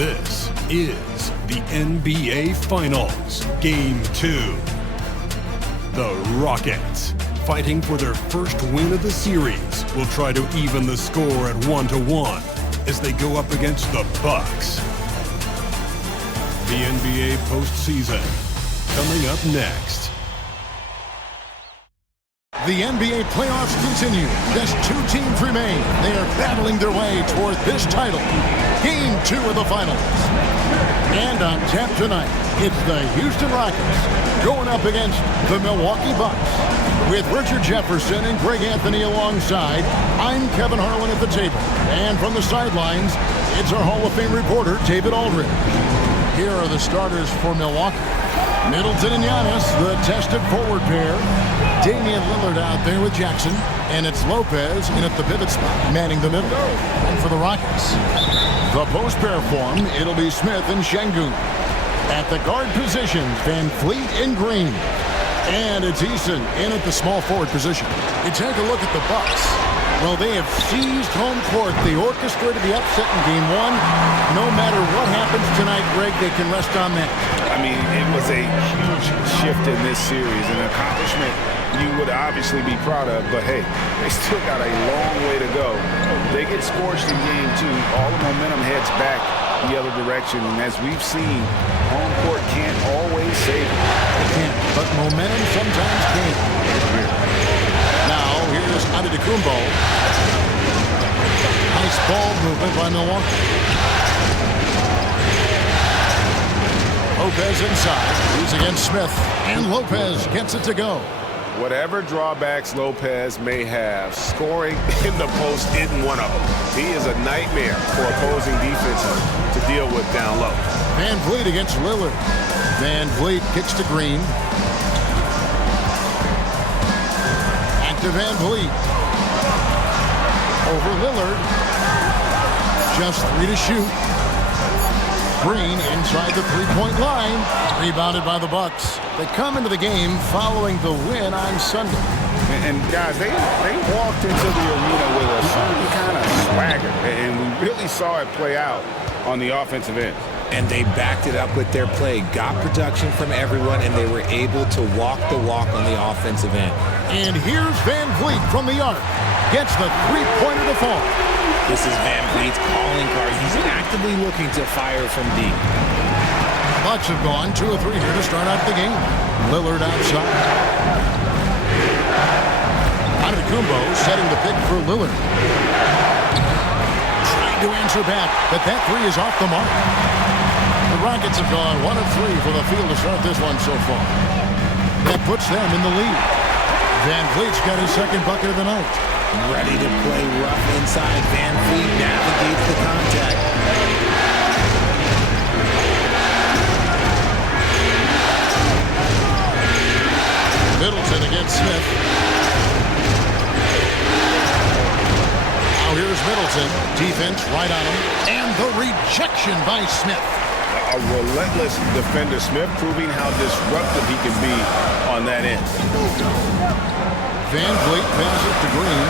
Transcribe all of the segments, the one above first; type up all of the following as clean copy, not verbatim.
This is the NBA Finals, Game 2. The Rockets, fighting for their first win of the series, will try to even the score at 1-1 as they go up against the Bucks. The NBA postseason, coming up next. The NBA playoffs continue. Just 2 teams remain. They are battling their way toward this title. Game 2 of the finals. And on tap tonight, it's the Houston Rockets going up against the Milwaukee Bucks. With Richard Jefferson and Greg Anthony alongside, I'm Kevin Harlan at the table. And from the sidelines, it's our Hall of Fame reporter, David Aldridge. Here are the starters for Milwaukee. Middleton and Giannis, the tested forward pair. Damian Lillard out there with Jackson. And it's Lopez in at the pivot spot, manning the middle. And for the Rockets, the post pair form, it'll be Smith and Şengün. At the guard positions, Van Fleet and Green. And it's Eason in at the small forward position. You take a look at the Bucks. Well, they have seized home court. They orchestrated the upset in Game 1. No matter what happens tonight, Greg, they can rest on that. I mean, it was a huge shift in this series, an accomplishment you would obviously be proud of, but hey, they still got a long way to go. They get scorched in Game 2. All the momentum heads back the other direction, and as we've seen, home court can't always save it. It can't, but momentum sometimes can. Now, here's Antetokounmpo. Nice ball movement by Milwaukee. Lopez inside. He's against Smith. And Lopez gets it to go. Whatever drawbacks Lopez may have, scoring in the post isn't one of them. He is a nightmare for opposing defenses to deal with down low. Van Vliet against Lillard. Van Vliet kicks to Green. Back to Van Vliet. Over Lillard. Just 3 to shoot. Green inside the three-point line. Rebounded by the Bucks. They come into the game following the win on Sunday. And guys, they walked into the arena with a certain kind of swagger. And we really saw it play out on the offensive end. And they backed it up with their play. Got production from everyone, and they were able to walk the walk on the offensive end. And here's Van Vliet from the arc. Gets the three-pointer to fall. This is Van Vliet's calling card. He's actively looking to fire from deep. Bucks have gone 2 of 3 here to start out the game. Lillard outside. Antetokounmpo setting the pick for Lillard. Trying to answer back, but that 3 is off the mark. The Rockets have gone 1 of 3 for the field to start this one so far. That puts them in the lead. Van Vliet's got his second bucket of the night. Ready to play rough inside. Van Vliet navigates the contact. Middleton against Smith. Now here's Middleton. Defense right on him. And the rejection by Smith. A relentless defender. Smith proving how disruptive he can be on that end. Van Vliet passes it to Green.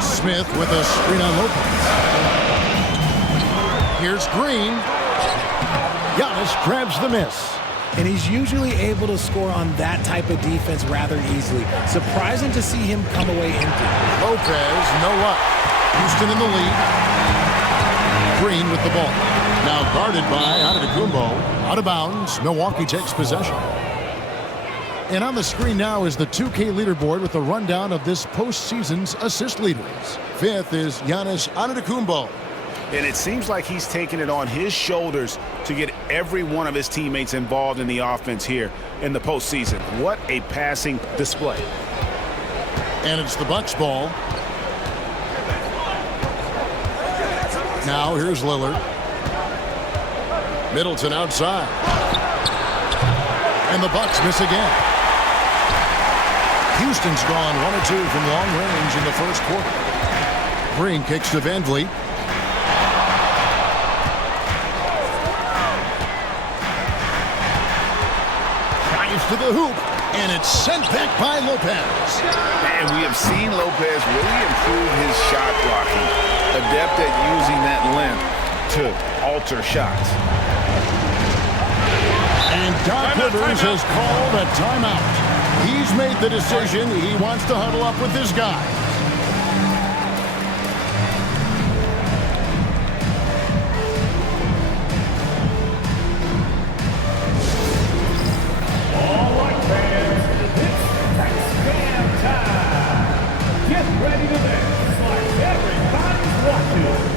Smith with a screen on Lopez. Here's Green. Giannis grabs the miss. And he's usually able to score on that type of defense rather easily. Surprising to see him come away empty. Lopez, no luck. Houston in the lead. Green with the ball. Now guarded by Antetokounmpo. Out of bounds. Milwaukee takes possession. And on the screen now is the 2K leaderboard with a rundown of this postseason's assist leaders. 5th is Giannis Antetokounmpo. And it seems like he's taking it on his shoulders to get every one of his teammates involved in the offense here in the postseason. What a passing display. And it's the Bucks ball. Now here's Lillard. Middleton outside. And the Bucks miss again. Houston's gone 1 of 2 from long range in the first quarter. Green kicks to Van Vliet. To the hoop, and it's sent back by Lopez. And we have seen Lopez really improve his shot blocking, adept at using that length to alter shots. And Doc Rivers has called a timeout. He's made the decision. He wants to huddle up with his guy. All right, fans, it's Taxman time. Get ready to dance like everybody's watching.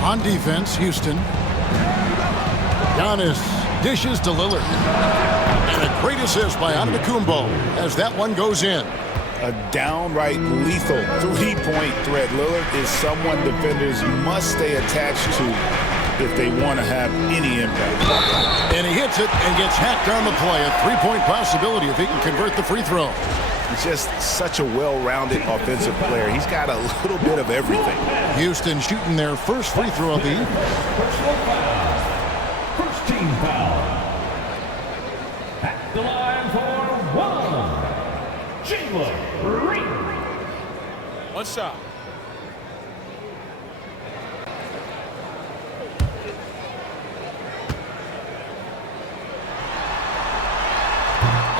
On defense, Houston. Giannis dishes to Lillard. And a great assist by Antetokounmpo as that one goes in. A downright lethal three-point threat. Lillard is someone defenders must stay attached to if they want to have any impact. And he hits it and gets hacked on the play. A three-point possibility if he can convert the free throw. He's just such a well-rounded offensive player. He's got a little bit of everything. Houston shooting their first free throw of the evening. First team foul. At the line for one. Jaylen Green. One shot.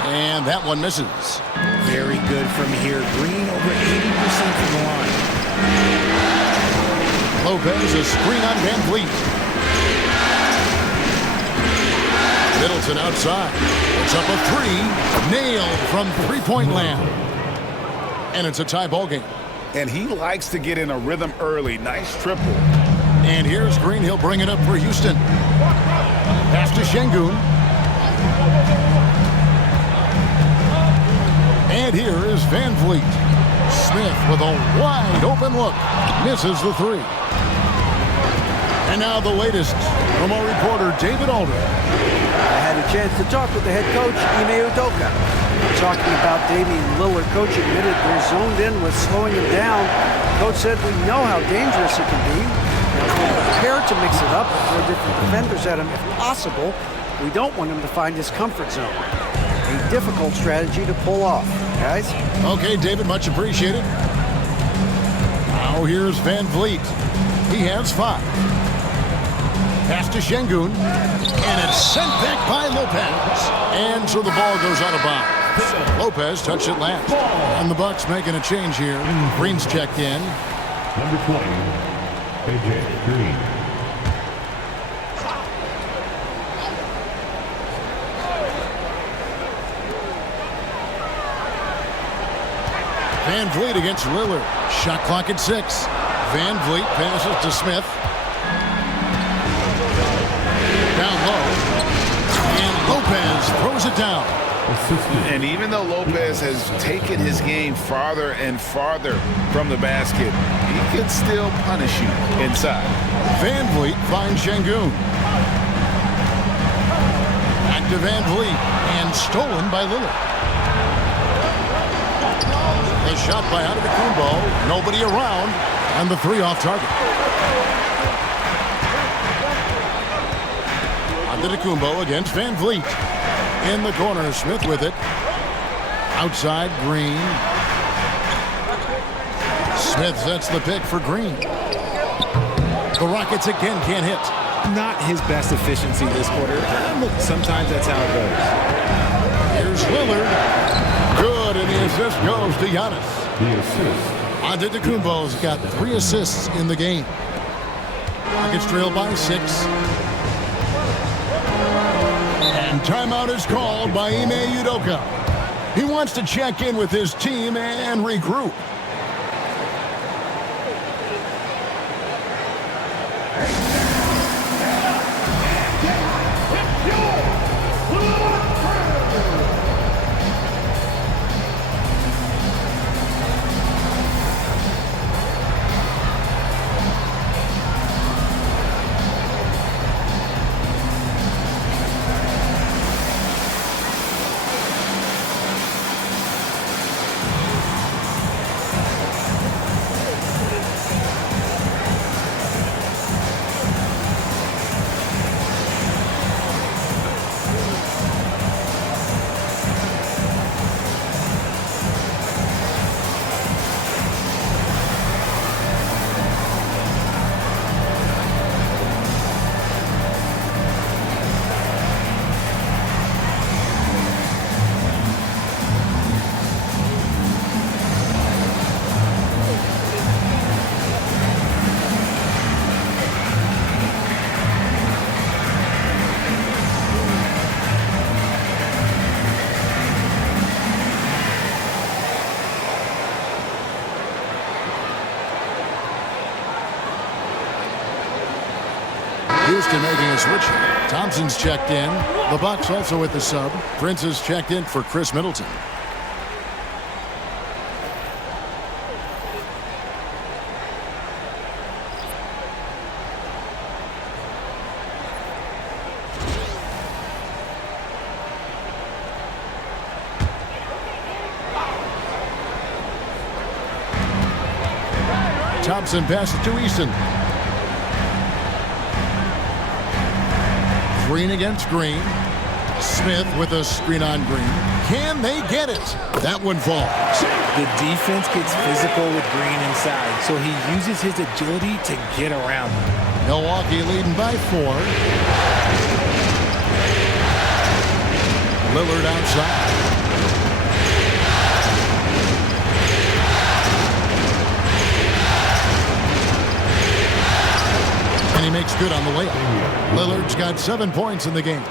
And that one misses. Very good from here. Green over 80% from the line. Lopez, a screen on Van Vliet. Middleton outside. It's up a three. Nailed from three-point land. And it's a tie ball game. And he likes to get in a rhythm early. Nice triple. And here's Green. He'll bring it up for Houston. Pass to Şengün. And here is Van Vliet. Smith with a wide open look. Misses the three. And now the latest from our reporter, David Alder. I had a chance to talk with the head coach, Ime Udoka. Talking about Damian Lillard, coach admitted they're zoned in with slowing him down. Coach said we know how dangerous it can be. We're prepared to mix it up, throw different defenders at him if possible. We don't want him to find his comfort zone. A difficult strategy to pull off, guys. Okay, David, much appreciated. Now here's Van Vliet. He has 5. Pass to Şengün. And it's sent back by Lopez. And so the ball goes out of bounds. Lopez touched it last. And the Bucks making a change here. Green's checked in. Number 20, AJ Green. Van Vliet against Lillard. Shot clock at 6. Van Vliet passes to Smith. Down low. And Lopez throws it down. And even though Lopez has taken his game farther and farther from the basket, he can still punish you inside. Van Vliet finds Şengün. Back to Van Vliet. And stolen by Lillard. A shot by Antetokounmpo. Nobody around. And the three off target. Antetokounmpo against Van Vliet. In the corner, Smith with it. Outside, Green. Smith sets the pick for Green. The Rockets again can't hit. Not his best efficiency this quarter. Look, sometimes that's how it goes. Here's Lillard. Good, and the assist goes to Giannis. The assist. Antetokounmpo's got 3 assists in the game. Rockets trail by 6. And timeout is called by Ime Udoka. He wants to check in with his team and regroup. Houston making a switch. Thompson's checked in. The Bucks also with the sub. Prince is checked in for Chris Middleton. Thompson passes to Eason. Green against Green. Smith with a screen on Green. Can they get it? That one falls. The defense gets physical with Green inside, so he uses his agility to get around them. Milwaukee leading by 4. Lillard outside. And he makes good on the layup. Lillard's got 7 points in the game.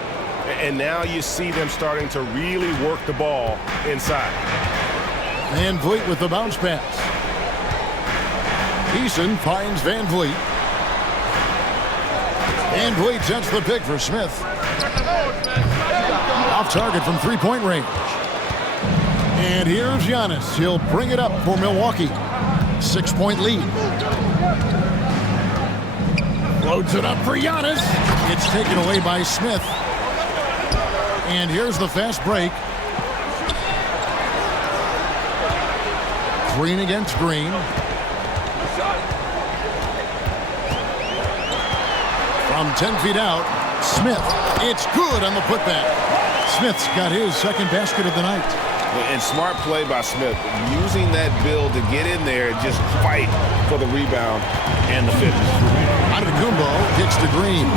And now you see them starting to really work the ball inside. Van Vliet with the bounce pass. Eason finds Van Vliet. Van Vliet sets the pick for Smith. Off target from three-point range. And here's Giannis. He'll bring it up for Milwaukee. 6-point lead. Loads it up for Giannis. It's taken away by Smith. And here's the fast break. Green against Green. From 10 feet out, Smith. It's good on the putback. Smith's got his second basket of the night. And smart play by Smith, using that build to get in there and just fight for the rebound and the finish. Antetokounmpo kicks to Green.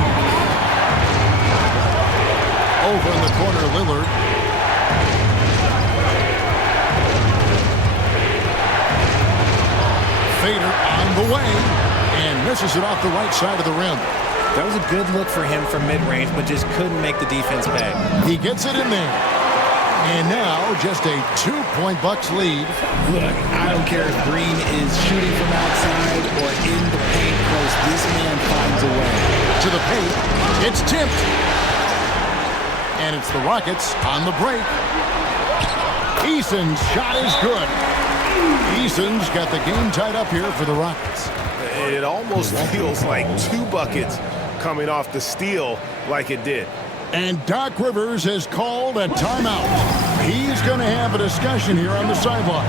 Over in the corner, Lillard. Fader on the way and misses it off the right side of the rim. That was a good look for him from mid-range, but just couldn't make the defense pay. He gets it in there. And now just a 2-point Bucks lead. Look, I don't care if Green is shooting from outside or in the paint close. This man finds a way. To the paint. It's tipped. And it's the Rockets on the break. Eason's shot is good. Eason's got the game tied up here for the Rockets. It almost feels like 2 buckets coming off the steal like it did. And Doc Rivers has called a timeout. He's going to have a discussion here on the sideline.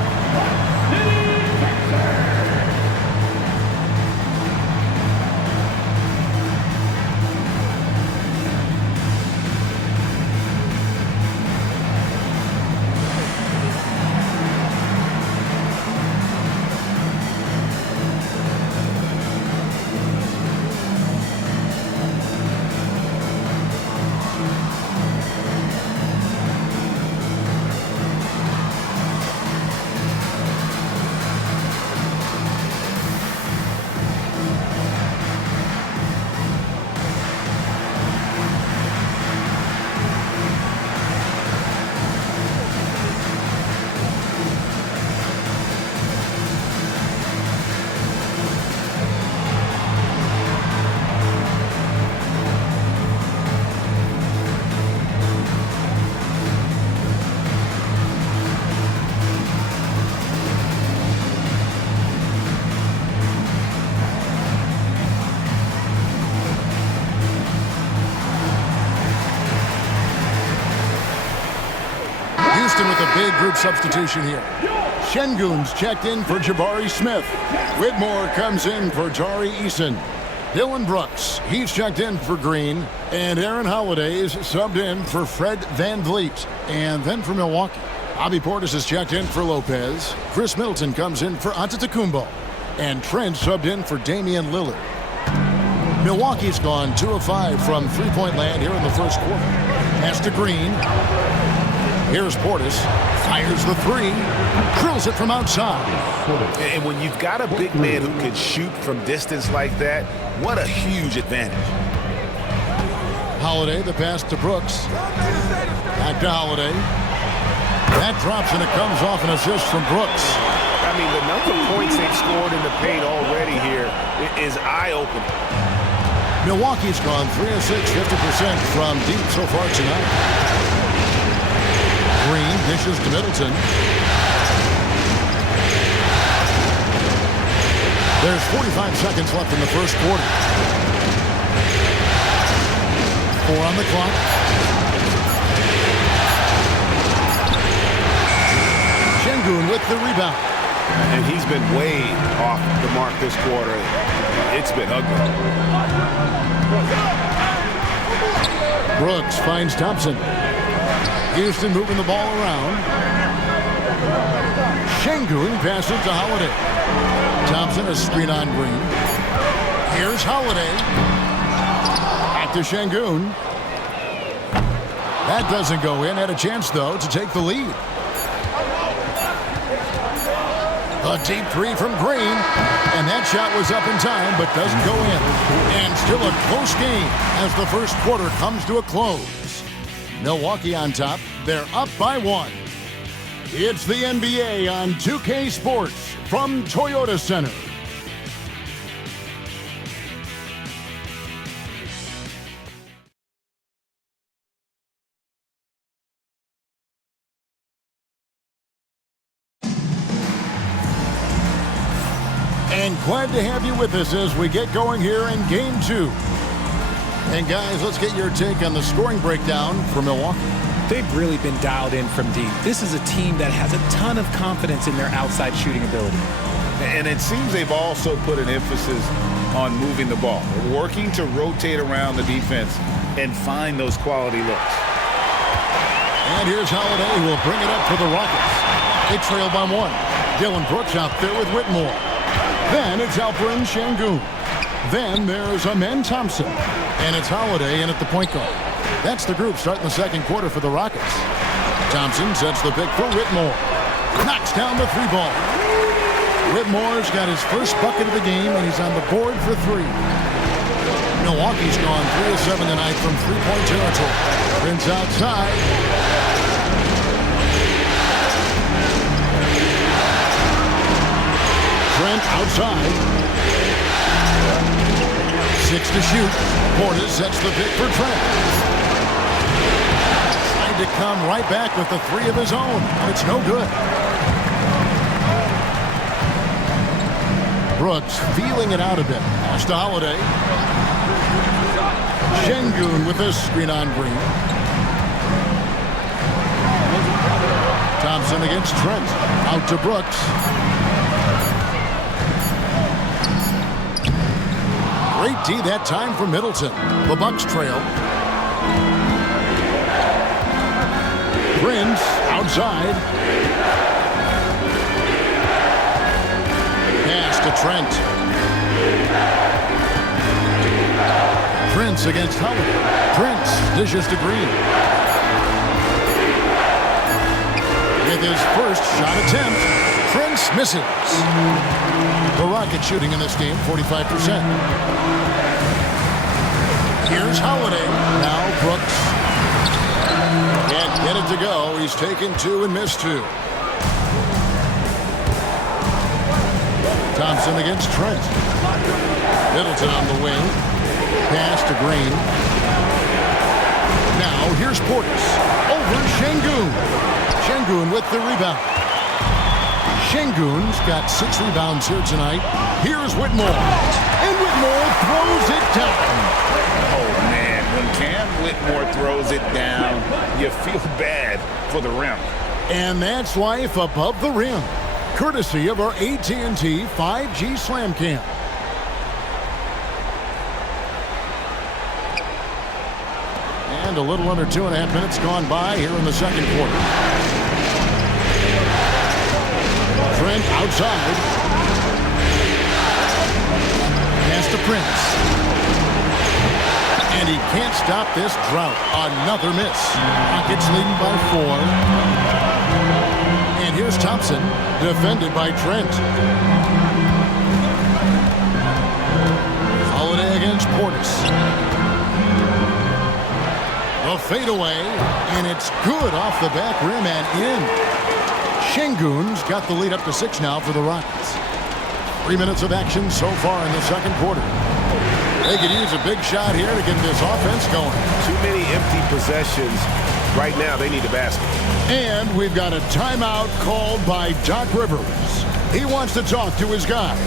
Houston with a big group substitution here. Şengün's checked in for Jabari Smith. Whitmore comes in for Tari Eason. Dylan Brooks, he's checked in for Green. And Aaron Holiday is subbed in for Fred Van Vliet. And then for Milwaukee, Bobby Portis is checked in for Lopez. Chris Middleton comes in for Antetokounmpo. And Trent subbed in for Damian Lillard. Milwaukee's gone 2 of 5 from three-point land here in the first quarter. Pass to Green. Here's Portis. Fires the three. Drills it from outside. And when you've got a big man who can shoot from distance like that, what a huge advantage. Holiday, the pass to Brooks. Back to Holiday. That drops and it comes off an assist from Brooks. I mean, the number of points they've scored in the paint already here is eye-opening. Milwaukee's gone 3 of 6, 50% from deep so far tonight. Green dishes to Middleton. There's 45 seconds left in the first quarter. 4 on the clock. Şengün with the rebound. And he's been way off the mark this quarter. It's been ugly. Brooks finds Thompson. Houston moving the ball around. Şengün passes to Holiday. Thompson a screen on Green. Here's Holiday. Back to Şengün. That doesn't go in. Had a chance, though, to take the lead. A deep three from Green. And that shot was up in time, but doesn't go in. And still a close game as the first quarter comes to a close. Milwaukee on top. They're up by 1. It's the NBA on 2K Sports from Toyota Center. And glad to have you with us as we get going here in Game 2. And guys, let's get your take on the scoring breakdown for Milwaukee. They've really been dialed in from deep. This is a team that has a ton of confidence in their outside shooting ability. And it seems they've also put an emphasis on moving the ball, working to rotate around the defense and find those quality looks. And here's Holiday, who will bring it up for the Rockets. They trail by 1. Dylan Brooks out there with Whitmore. Then it's Alperen Şengün. Then there's Amen Thompson. And it's Holiday in at the point guard. That's the group starting the second quarter for the Rockets. Thompson sets the pick for Whitmore. Knocks down the 3-ball. Whitmore's got his first bucket of the game, and he's on the board for 3. Milwaukee's gone 3 of 7 tonight from three-point territory. Prince outside. Trent outside. 6 to shoot. Portis sets the pick for Trent. Trying to come right back with the 3 of his own, but it's no good. Brooks feeling it out a bit. Pass to Holiday. Şengün with a screen on Green. Thompson against Trent. Out to Brooks. Great D that time for Middleton. The Bucks trail. Prince outside. Pass to Trent. Prince against Howard. Prince dishes to Green. With his first shot attempt, Prince misses. The Rockets shooting in this game, 45%. Here's Holiday. Now Brooks. Can't get it to go. He's taken 2 and missed 2. Thompson against Trent. Middleton on the wing. Pass to Green. Now here's Portis. Over Şengün. Şengün with the rebound. Şengün's got 6 rebounds here tonight. Here's Whitmore. And Whitmore throws it down. Oh, man. When Cam Whitmore throws it down, you feel bad for the rim. And that's life above the rim, courtesy of our AT&T 5G Slam Cam. And a little under 2.5 minutes gone by here in the second quarter. Trent outside. Pass to Prince. And he can't stop this drought. Another miss. Rockets leading by 4. And here's Thompson, defended by Trent. Holiday against Portis. A fadeaway, and it's good off the back rim and in. Şengün's got the lead up to 6 now for the Rockets. 3 minutes of action so far in the second quarter. They could use a big shot here to get this offense going. Too many empty possessions. Right now, they need a basket. And we've got a timeout called by Doc Rivers. He wants to talk to his guys.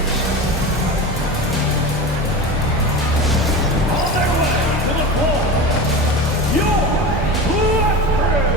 On their way to the floor, your Blue Crew.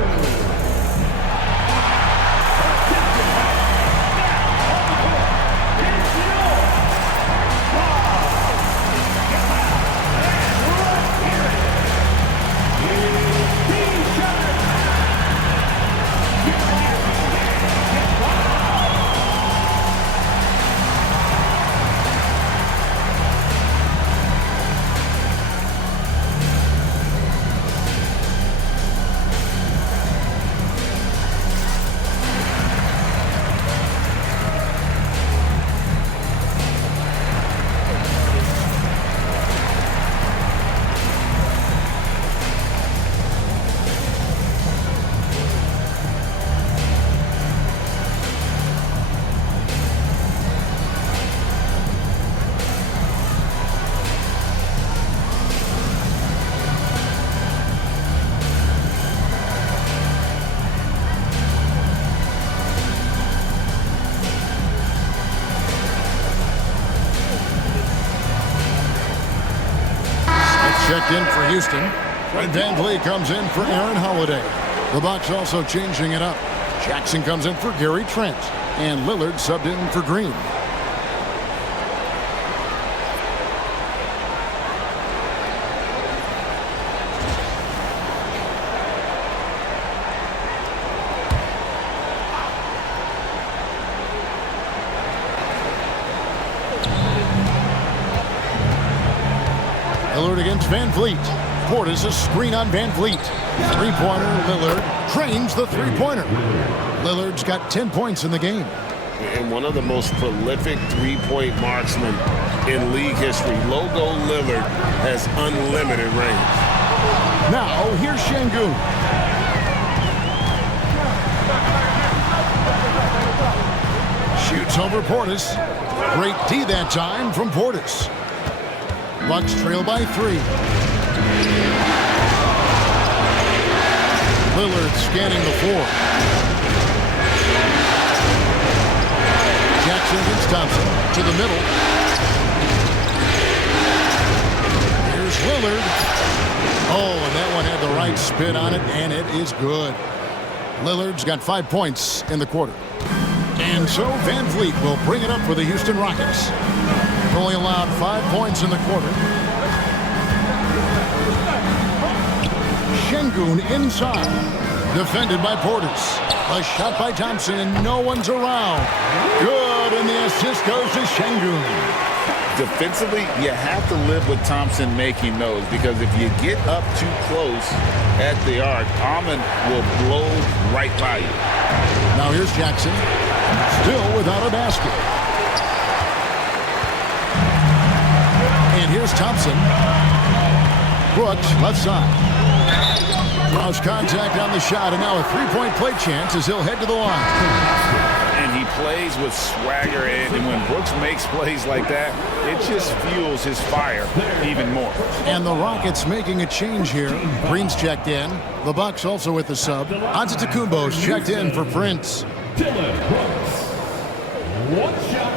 Checked in for Houston. Fred VanVleet comes in for Aaron Holiday. The Bucks also changing it up. Jackson comes in for Gary Trent. And Lillard subbed in for Green. Lillard against VanVleet. Portis a screen on VanVleet. Three-pointer, Lillard trains the three-pointer. Lillard's got 10 points in the game. And one of the most prolific three-point marksmen in league history, Logo Lillard, has unlimited range. Now, here's Şengün. Shoots over Portis. Great D that time from Portis. Bucks trail by 3. Lillard scanning the floor. Jackson against Thompson to the middle. Here's Lillard. Oh, and that one had the right spin on it, and it is good. Lillard's got 5 points in the quarter. And so VanVleet will bring it up for the Houston Rockets. Only allowed 5 points in the quarter. Şengün inside. Defended by Portis. A shot by Thompson, and no one's around. Good, and the assist goes to Şengün. Defensively, you have to live with Thompson making those, because if you get up too close at the arc, Ahmed will blow right by you. Now here's Jackson. Still without a basket. And here's Thompson. Brooks, left side. Draws contact on the shot, and now a three-point play chance as he'll head to the line. And he plays with swagger, and when Brooks makes plays like that, it just fuels his fire even more. And the Rockets making a change here. Green's checked in. The Bucks also with the sub. Antetokounmpo's checked in for Prince. Dylan Brooks. One shot.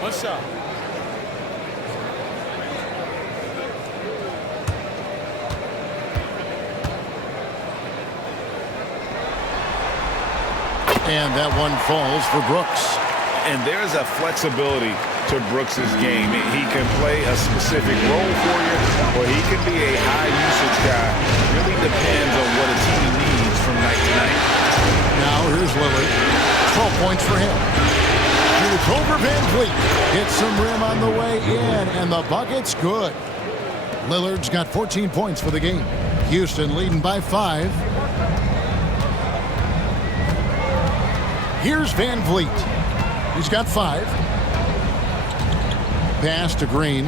One shot. And that one falls for Brooks. And there's a flexibility to Brooks's game. He can play a specific role for you, or he can be a high-usage guy. Really depends on what a team needs from night to night. Now here's Lillard. 12 points for him. Shoots over Van Vliet. Hits some rim on the way in, and the bucket's good. Lillard's got 14 points for the game. Houston leading by 5. Here's Van Vliet. He's got 5. Pass to Green.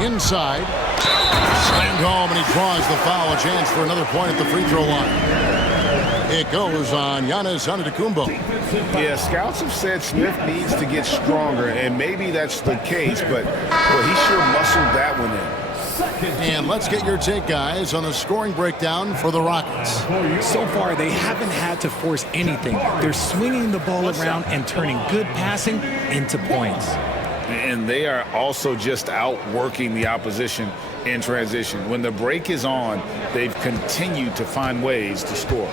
Inside. Slammed home, and he draws the foul. A chance for another point at the free throw line. It goes on Giannis Antetokounmpo. Yeah, scouts have said Smith needs to get stronger, and maybe that's the case, but well, he sure muscled that one in. And let's get your take, guys, on the scoring breakdown for the Rockets. So far, they haven't had to force anything. They're swinging the ball around and turning good passing into points. And they are also just outworking the opposition in transition. When the break is on, they've continued to find ways to score.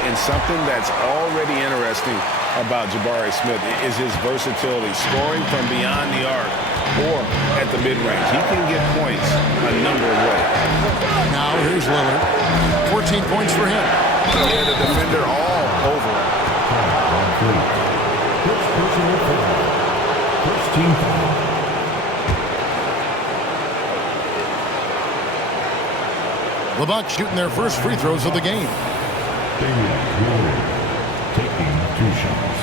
And something that's already interesting about Jabari Smith is his versatility, scoring from beyond the arc or at the mid-range. He can get points a number of ways. Now here's Lillard. 14 points for him. Yeah, the defender all over him. First team foul. The Bucks shooting their first free throws of the game. Taking 2 shots.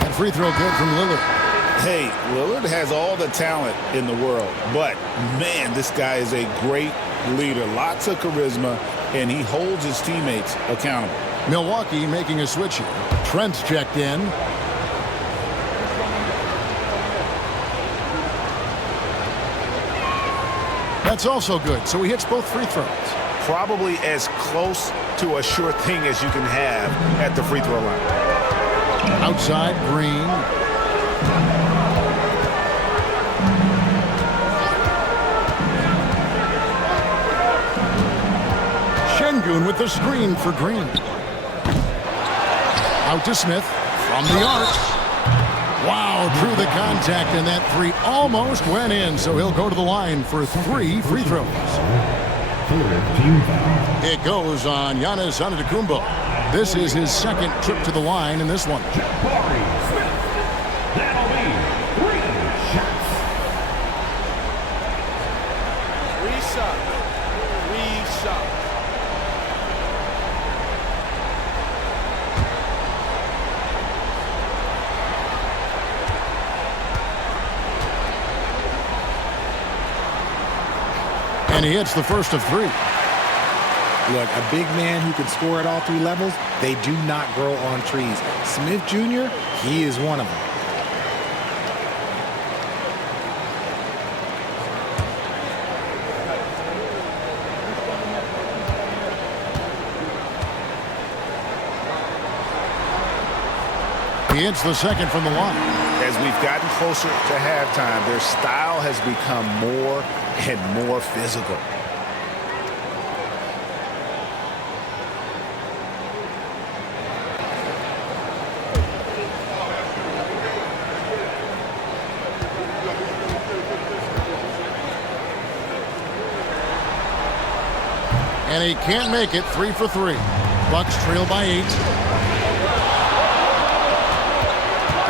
And free throw good from Lillard. Hey, Lillard has all the talent in the world, but man, this guy is a great leader. Lots of charisma, and he holds his teammates accountable. Milwaukee making a switch here. Trent's checked in. That's also good, so he hits both free throws. Probably as close to a sure thing as you can have at the free throw line. Outside, Green. Şengün with the screen for Green. Out to Smith from the arc. Wow, through the contact, and that 3 almost went in, so he'll go to the line for 3 free throws. It goes on Giannis Antetokounmpo. This is his second trip to the line in this one. That'll be 3 shots. 3 shots. 3 shots. And he hits the first of 3. Look, a big man who can score at all 3 levels, they do not grow on trees. Smith Jr., he is one of them. He hits the second from the line. As we've gotten closer to halftime, their style has become more and more physical. And he can't make it. 3 for 3. Bucks trail by 8.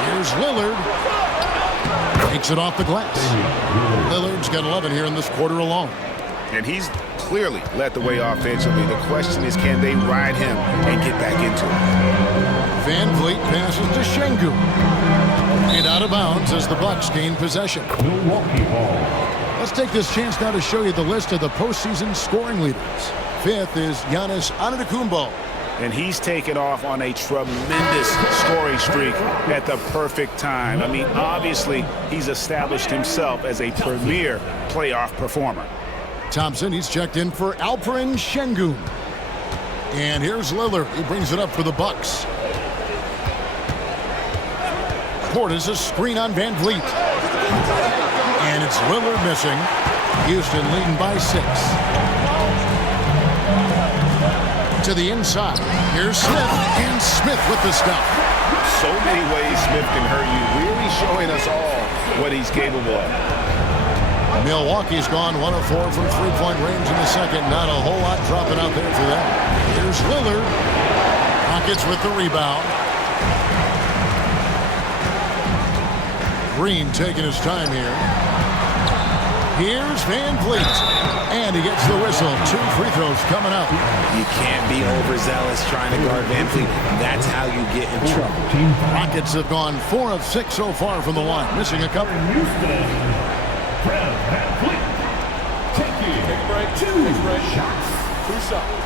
Here's Lillard. Takes it off the glass. Lillard's got 11 here in this quarter alone. And he's clearly led the way offensively. The question is, can they ride him and get back into it? Van Vliet passes to Şengün. And out of bounds as the Bucks gain possession. Milwaukee ball. Let's take this chance now to show you the list of the postseason scoring leaders. 5th is Giannis Antetokounmpo. and he's taken off on a tremendous scoring streak at the perfect time. I mean, obviously, he's established himself as a premier playoff performer. Thompson, he's checked in for Alperen Şengün. And here's Lillard. He brings it up for the Bucks. Portis, a screen on Van Vliet. And it's Lillard missing. Houston leading by 6. To the inside. Here's Smith, and Smith with the stop. So many ways Smith can hurt you, really showing us all what he's capable of. Milwaukee's gone 1 of 4 from three-point range in the second. Not a whole lot dropping out there for them. Here's Lillard. Rockets with the rebound. Green taking his time here. Here's Van Vliet. And he gets the whistle. 2 free throws coming up. You can't be overzealous trying to guard Van Vliet. That's how you get in trouble. Rockets have gone 4 of 6 so far from the line. Missing a couple. Take a break. 2 shots. 2 shots.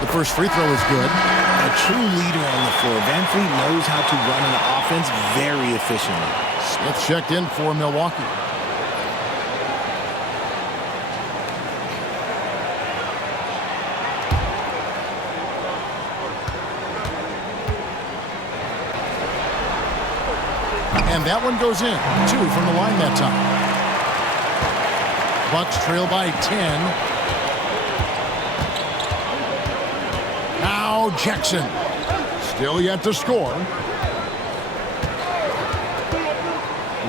The first free throw is good. A true leader on the floor. Van Vliet knows how to run an offense very efficiently. Smith checked in for Milwaukee. And that one goes in. 2 from the line that time. Bucks trail by 10. Now Jackson. Still yet to score.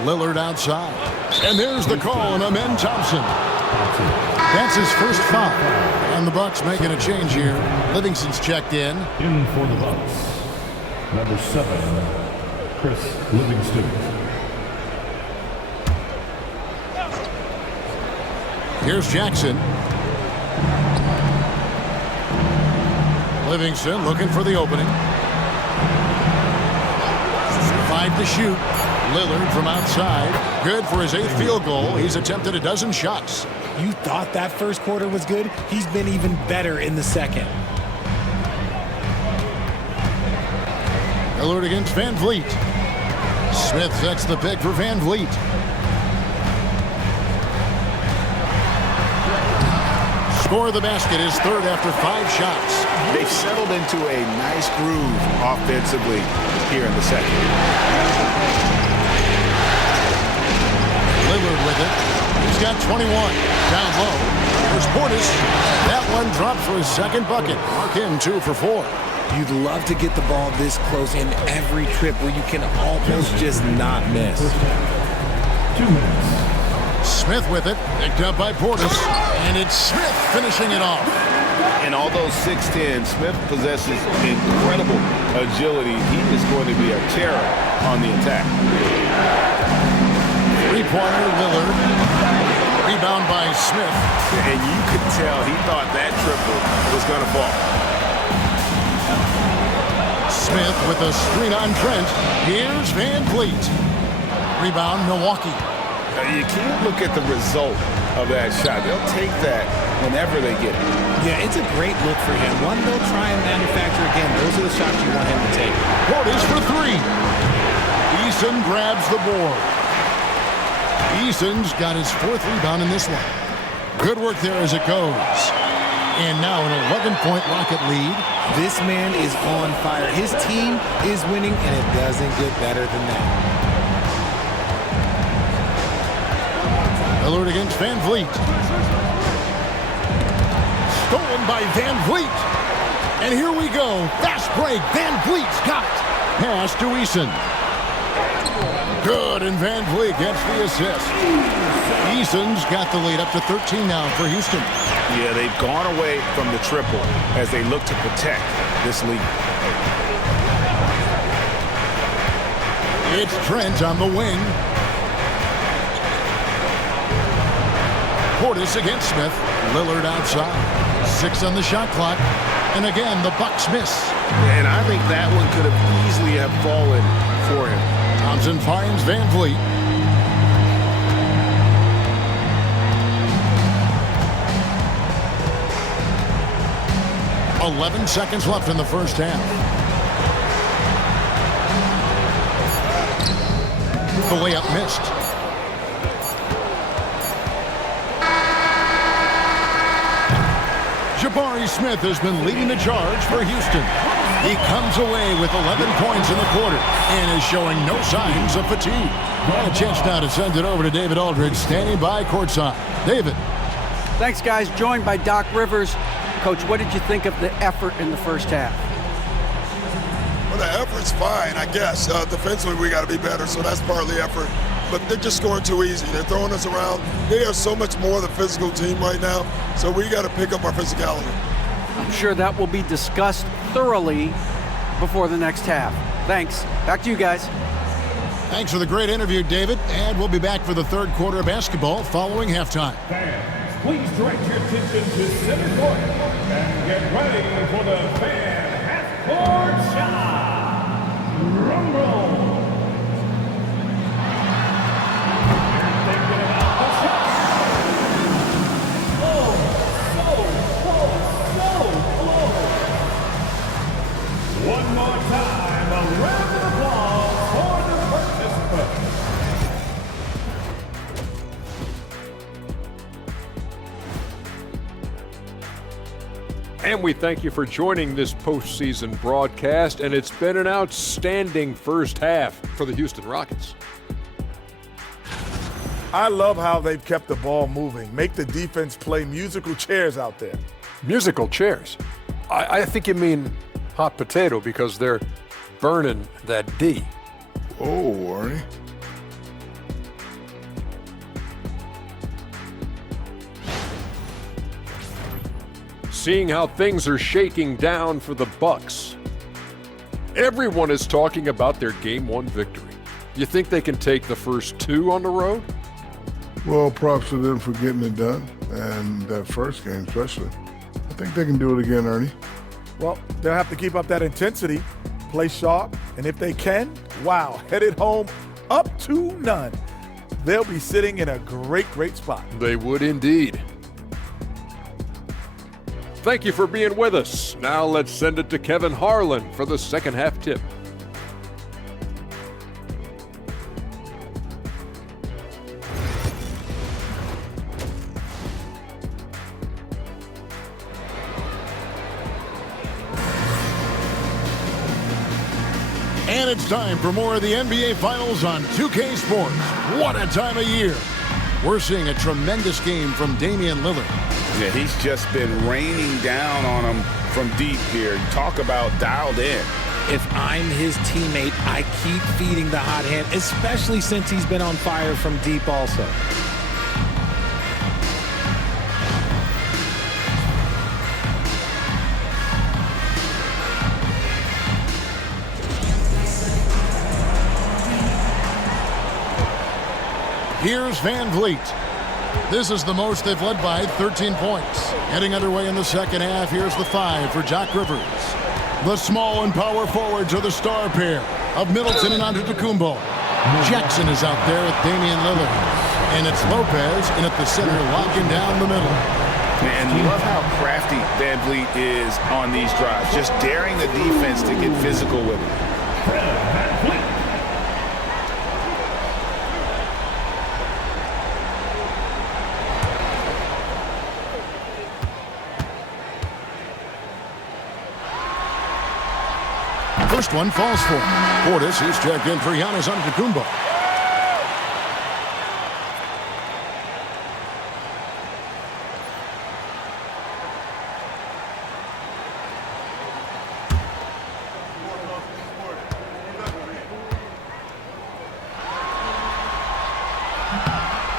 Lillard outside. And there's the call on Amen Thompson. That's his first foul. And the Bucks making a change here. Livingston's checked in. In for the Bucks, number 7, Chris Livingston. Here's Jackson. Livingston looking for the opening. 5 to shoot. Lillard from outside. Good for his 8th field goal. He's attempted a dozen shots. You thought that first quarter was good? He's been even better in the second. Lillard against Van Vliet. Smith sets the pick for Van Vliet. Score of the basket is 3rd after 5 shots. They've settled into a nice groove offensively here in the second. Lillard with it. He's got 21. Down low. There's Portis. That one dropped for his 2nd bucket. Mark him 2 for 4. You'd love to get the ball this close in every trip where you can almost just not miss. 2 minutes. Smith with it. Picked up by Portis. And it's Smith finishing it off. And although 6'10", Smith possesses incredible agility. He is going to be a terror on the attack. 3-pointer Lillard. Rebound by Smith. And you could tell he thought that triple was going to fall. Smith with a screen on Trent. Here's Van Vliet. Rebound Milwaukee. You can't look at the result of that shot. They'll take that whenever they get it. Yeah, it's a great look for him. One they'll try and manufacture again. Those are the shots you want him to take. Portis for 3. Eason grabs the board. Eason's got his 4th rebound in this one. Good work there as it goes. And now an 11-point Rocket lead. This man is on fire. His team is winning, and it doesn't get better than that. Lillard against Van Vliet. Stolen by Van Vliet. And here we go. Fast break. Van Vliet's got it. Pass to Eason. Good, and Van Vliet gets the assist. Eason's got the lead up to 13 now for Houston. Yeah, they've gone away from the triple as they look to protect this lead. It's Trent on the wing. Portis against Smith. Lillard outside. 6 on the shot clock. And again, the Bucks miss. And I think that one could have easily have fallen for him. Thompson finds Van Vliet. "11 seconds left in the first half. The layup missed. Jabari Smith has been leading the charge for Houston. He comes away with 11 points in the quarter and is showing no signs of fatigue. A chance now to send it over to David Aldridge, standing by courtside. David. Thanks, guys. Joined by Doc Rivers. Coach, what did you think of the effort in the first half? Well, the effort's fine, I guess. Defensively, we got to be better, so that's partly effort. But they're just scoring too easy. They're throwing us around. They are so much more the physical team right now, so we got to pick up our physicality. I'm sure that will be discussed thoroughly before the next half. Thanks. Back to you guys. Thanks for the great interview, David. And we'll be back for the third quarter of basketball following halftime. Fans, please direct your attention to center court and get ready for the fan half-court shot. Rumble. One more time, a round of applause for the participants. And we thank you for joining this postseason broadcast, and it's been an outstanding first half for the Houston Rockets. I love how they've kept the ball moving, make the defense play musical chairs out there. Musical chairs? I think you mean hot potato, because they're burning that D. Oh, Arnie. Seeing how things are shaking down for the Bucks. Everyone is talking about their Game 1 victory. You think they can take the first two on the road? Well, props to them for getting it done, and that first game especially. I think they can do it again, Ernie. Well, they'll have to keep up that intensity, play sharp, and if they can, wow, headed home up 2-0. They'll be sitting in a great, great spot. They would indeed. Thank you for being with us. Now let's send it to Kevin Harlan for the second half tip. And it's time for more of the NBA Finals on 2K Sports. What a time of year. We're seeing a tremendous game from Damian Lillard. Yeah, he's just been raining down on him from deep here. Talk about dialed in. If I'm his teammate, I keep feeding the hot hand, especially since he's been on fire from deep also. Here's Van Vliet. This is the most they've led by 13 points. Heading underway in the second half, here's the 5 for Doc Rivers. The small and power forwards are the star pair of Middleton and Antetokounmpo. Jackson is out there with Damian Lillard. And it's Lopez in at the center, locking down the middle. And love how crafty Van Vliet is on these drives, just daring the defense to get physical with it. First one falls for him. Portis, he's checked in for Giannis Antetokounmpo.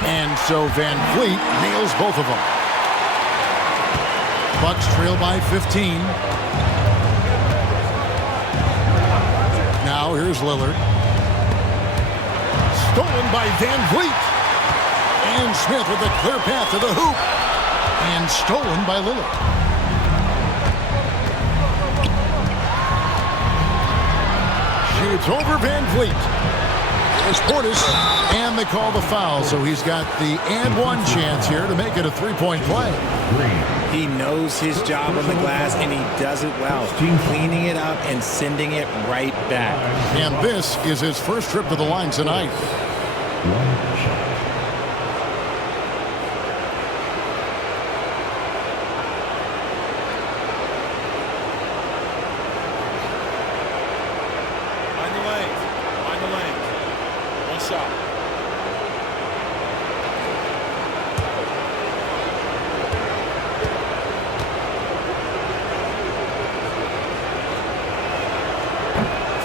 And so Van Vliet nails both of them. Bucks trail by 15. Now here's Lillard. Stolen by Van Vliet. And Smith with a clear path to the hoop. And stolen by Lillard. Shoots over Van Vliet. Here's Portis, and they call the foul, so he's got the and one chance here to make it a three-point play. He knows his job on the glass, and he does it well, cleaning it up and sending it right back. And this is his first trip to the line tonight.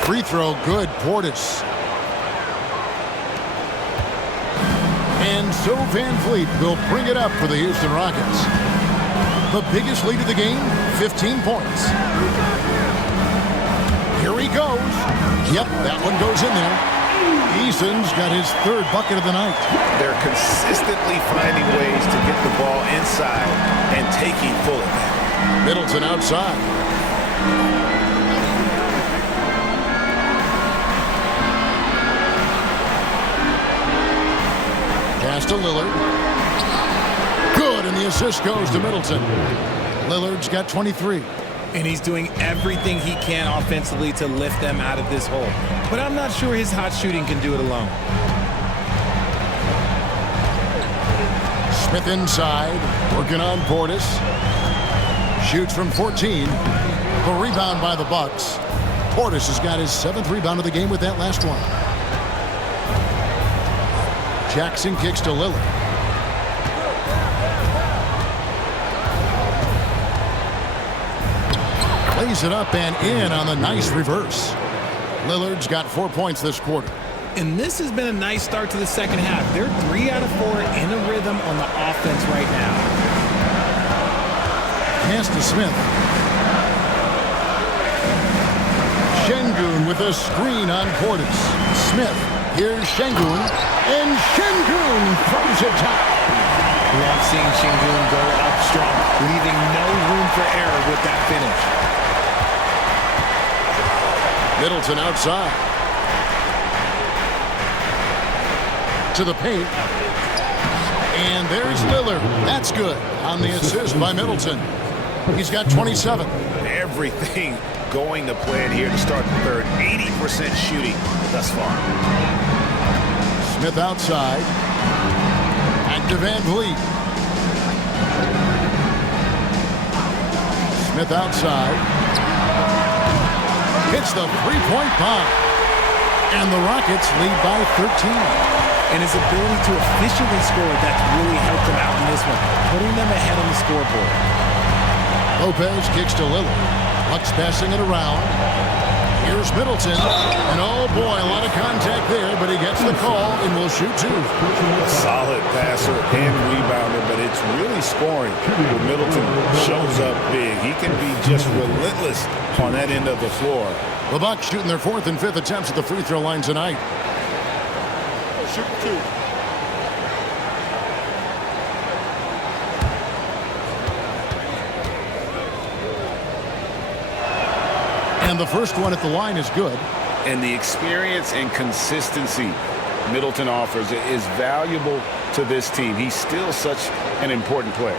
Free throw good, Portis. And so Van Vliet will bring it up for the Houston Rockets. The biggest lead of the game, 15 points. Here he goes. Yep, that one goes in there. Eason's got his third bucket of the night. They're consistently finding ways to get the ball inside and taking full advantage. Middleton outside. Pass to Lillard. Good, and the assist goes to Middleton. Lillard's got 23. And he's doing everything he can offensively to lift them out of this hole. But I'm not sure his hot shooting can do it alone. Smith inside, working on Portis. Shoots from 14. The rebound by the Bucks. Portis has got his 7th rebound of the game with that last one. Jackson kicks to Lillard. Lays it up and in on the nice reverse. Lillard's got 4 points this quarter. And this has been a nice start to the second half. They're 3 out of 4 in a rhythm on the offense right now. Pass to Smith. Şengün with a screen on Portis. Smith, here's Şengün, and Şengün throws it top. Love seeing Şengün go up strong, leaving no room for error with that finish. Middleton outside. To the paint. And there's Lillard. That's good on the assist by Middleton. He's got 27. Everything going to plan here to start the third. 80% shooting thus far. Smith outside. Back to Van Vliet. Smith outside. Hits the three-point bomb. And the Rockets lead by 13. And his ability to efficiently score, that's really helped him out in this one, putting them ahead on the scoreboard. Lopez kicks to Lillard. Bucks passing it around. Here's Middleton. And oh boy, a lot of contact there, but he gets the call and will shoot two. A solid passer and rebounder, but it's really scoring when Middleton shows up big. He can be just relentless on that end of the floor. The Bucks shooting their 4th and 5th attempts at the free throw line tonight. Shoot two. And the first one at the line is good. And the experience and consistency Middleton offers is valuable to this team. He's still such an important player.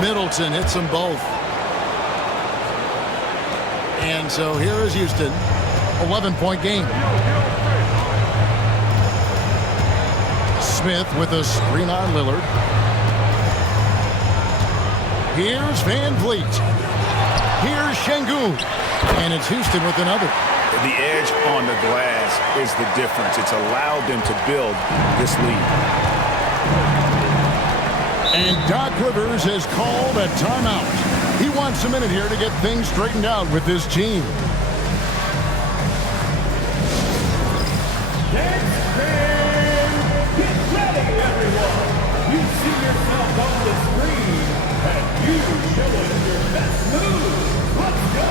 Middleton hits them both. And so here is Houston. 11-point game. Smith with a screen on Lillard. Here's Van Vliet. Here's Şengün. And it's Houston with another. The edge on the glass is the difference. It's allowed them to build this lead. And Doc Rivers has called a timeout. He wants a minute here to get things straightened out with this team. You see yourself on the screen, and you showing your best move. Let's go.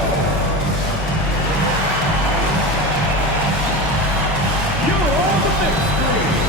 You're on the big screen.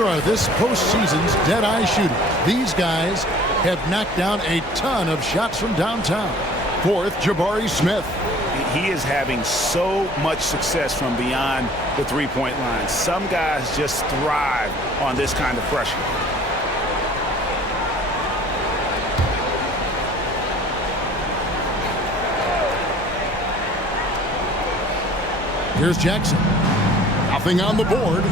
here are this postseason's dead-eye shooters. These guys have knocked down a ton of shots from downtown. Fourth, Jabari Smith. He is having so much success from beyond the three-point line. Some guys just thrive on this kind of pressure. Here's Jackson. Nothing on the board.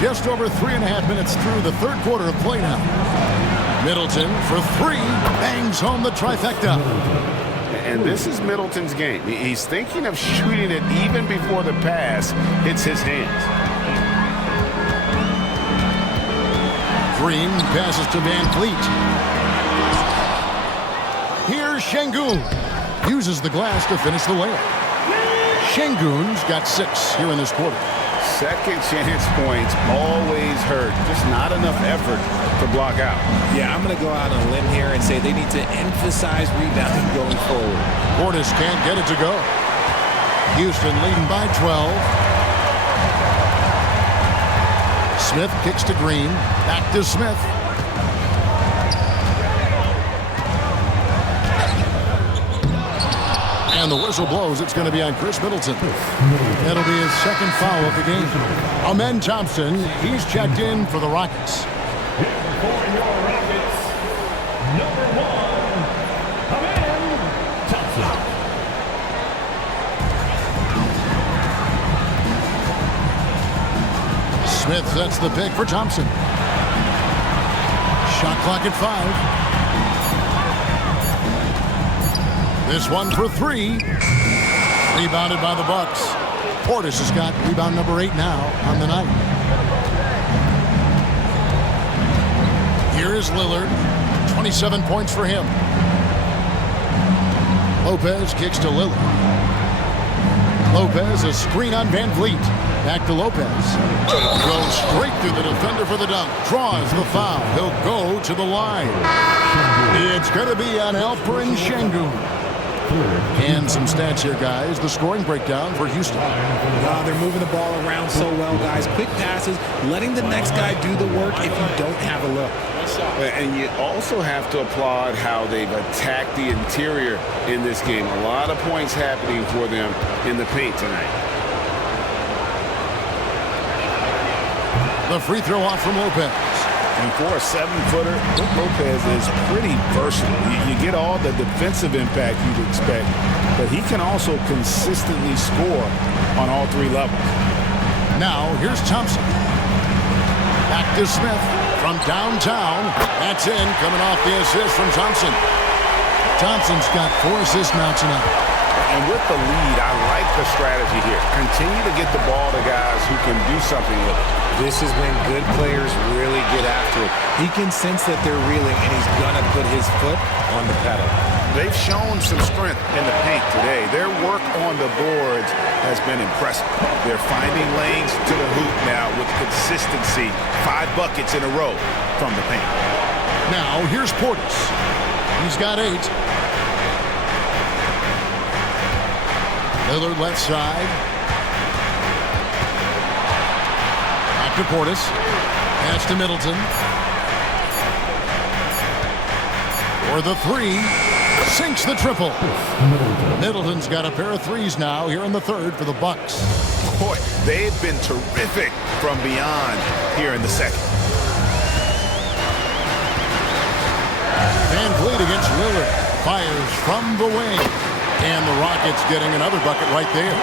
Just over 3.5 minutes through the third quarter of play now. Middleton for three, bangs home the trifecta. And this is Middleton's game. He's thinking of shooting it even before the pass hits his hands. Green passes to Van Fleet. Here's Şengün. Uses the glass to finish the layup. Şengün's got 6 here in this quarter. Second chance points always hurt. Just not enough effort to block out. Yeah, I'm going to go out on a limb here and say they need to emphasize rebounding going forward. Portis can't get it to go. Houston leading by 12. Smith kicks to Green. Back to Smith. And the whistle blows. It's going to be on Chris Middleton. That'll be his second foul of the game. Amen Thompson, he's checked in for the Rockets. For your Rockets, number 1, Amen Thompson. Smith sets the pick for Thompson. Shot clock at 5. This one for 3. Rebounded by the Bucks. Portis has got rebound number 8 now on the night. Here is Lillard. 27 points for him. Lopez kicks to Lillard. Lopez, a screen on Van Fleet. Back to Lopez. Goes straight through the defender for the dunk. Draws the foul. He'll go to the line. It's going to be on Alperen Şengün. And some stats here, guys. The scoring breakdown for Houston. They're moving the ball around so well, guys. Quick passes, letting the next guy do the work if you don't have a look. And you also have to applaud how they've attacked the interior in this game. A lot of points happening for them in the paint tonight. The free throw off from Lopez. And for a 7-footer, Lopez is pretty versatile. You get all the defensive impact you'd expect, but he can also consistently score on all 3 levels. Now, here's Thompson. Back to Smith from downtown. That's in, coming off the assist from Thompson. Thompson's got 4 assists now tonight. And with the lead, I like the strategy here. Continue to get the ball to guys who can do something with it. This is when good players really get after it. He can sense that they're reeling, and he's going to put his foot on the pedal. They've shown some strength in the paint today. Their work on the boards has been impressive. They're finding lanes to the hoop now with consistency. 5 buckets in a row from the paint. Now, here's Portis. He's got 8. Lillard left side. Back to Portis. Pass to Middleton. For the 3. Sinks the triple. Middleton's got a pair of 3s now here in the third for the Bucks. Boy, they've been terrific from beyond here in the second. Van Fleet against Lillard. Fires from the wing. And the Rockets getting another bucket right there.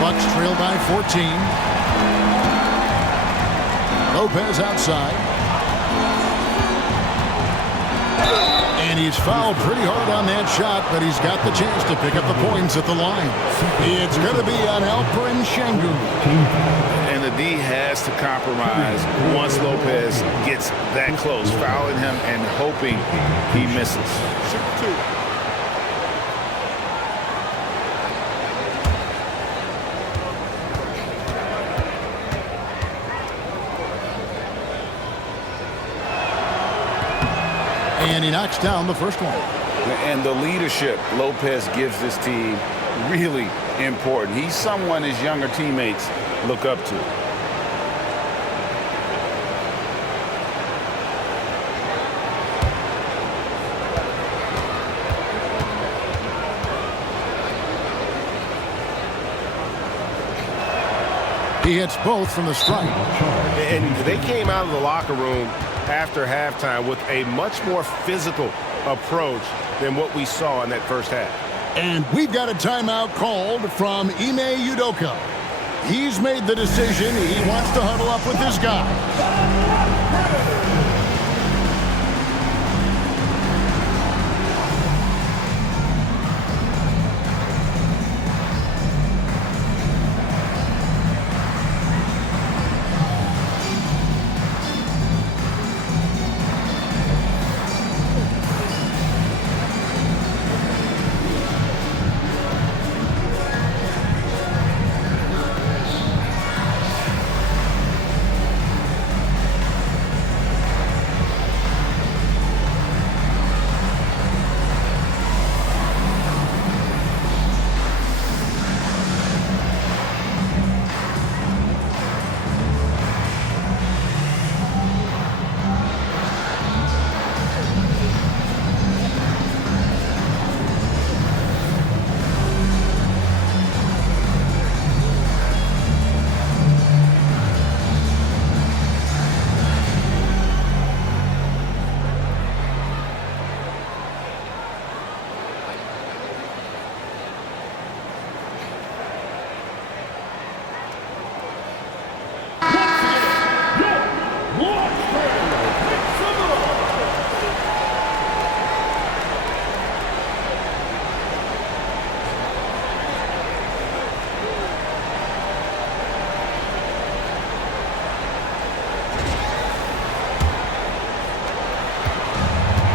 Bucks trail by 14. Lopez outside. And he's fouled pretty hard on that shot, but he's got the chance to pick up the points at the line. It's going to be on Alperen Şengün. And the D has to compromise once Lopez gets that close, fouling him and hoping he misses. And he knocks down the first one. And the leadership Lopez gives this team really important. He's someone his younger teammates look up to. He hits both from the strike. And they came out of the locker room after halftime with a much more physical approach than what we saw in that first half. And we've got a timeout called from Ime Udoka. He's made the decision. He wants to huddle up with this guy.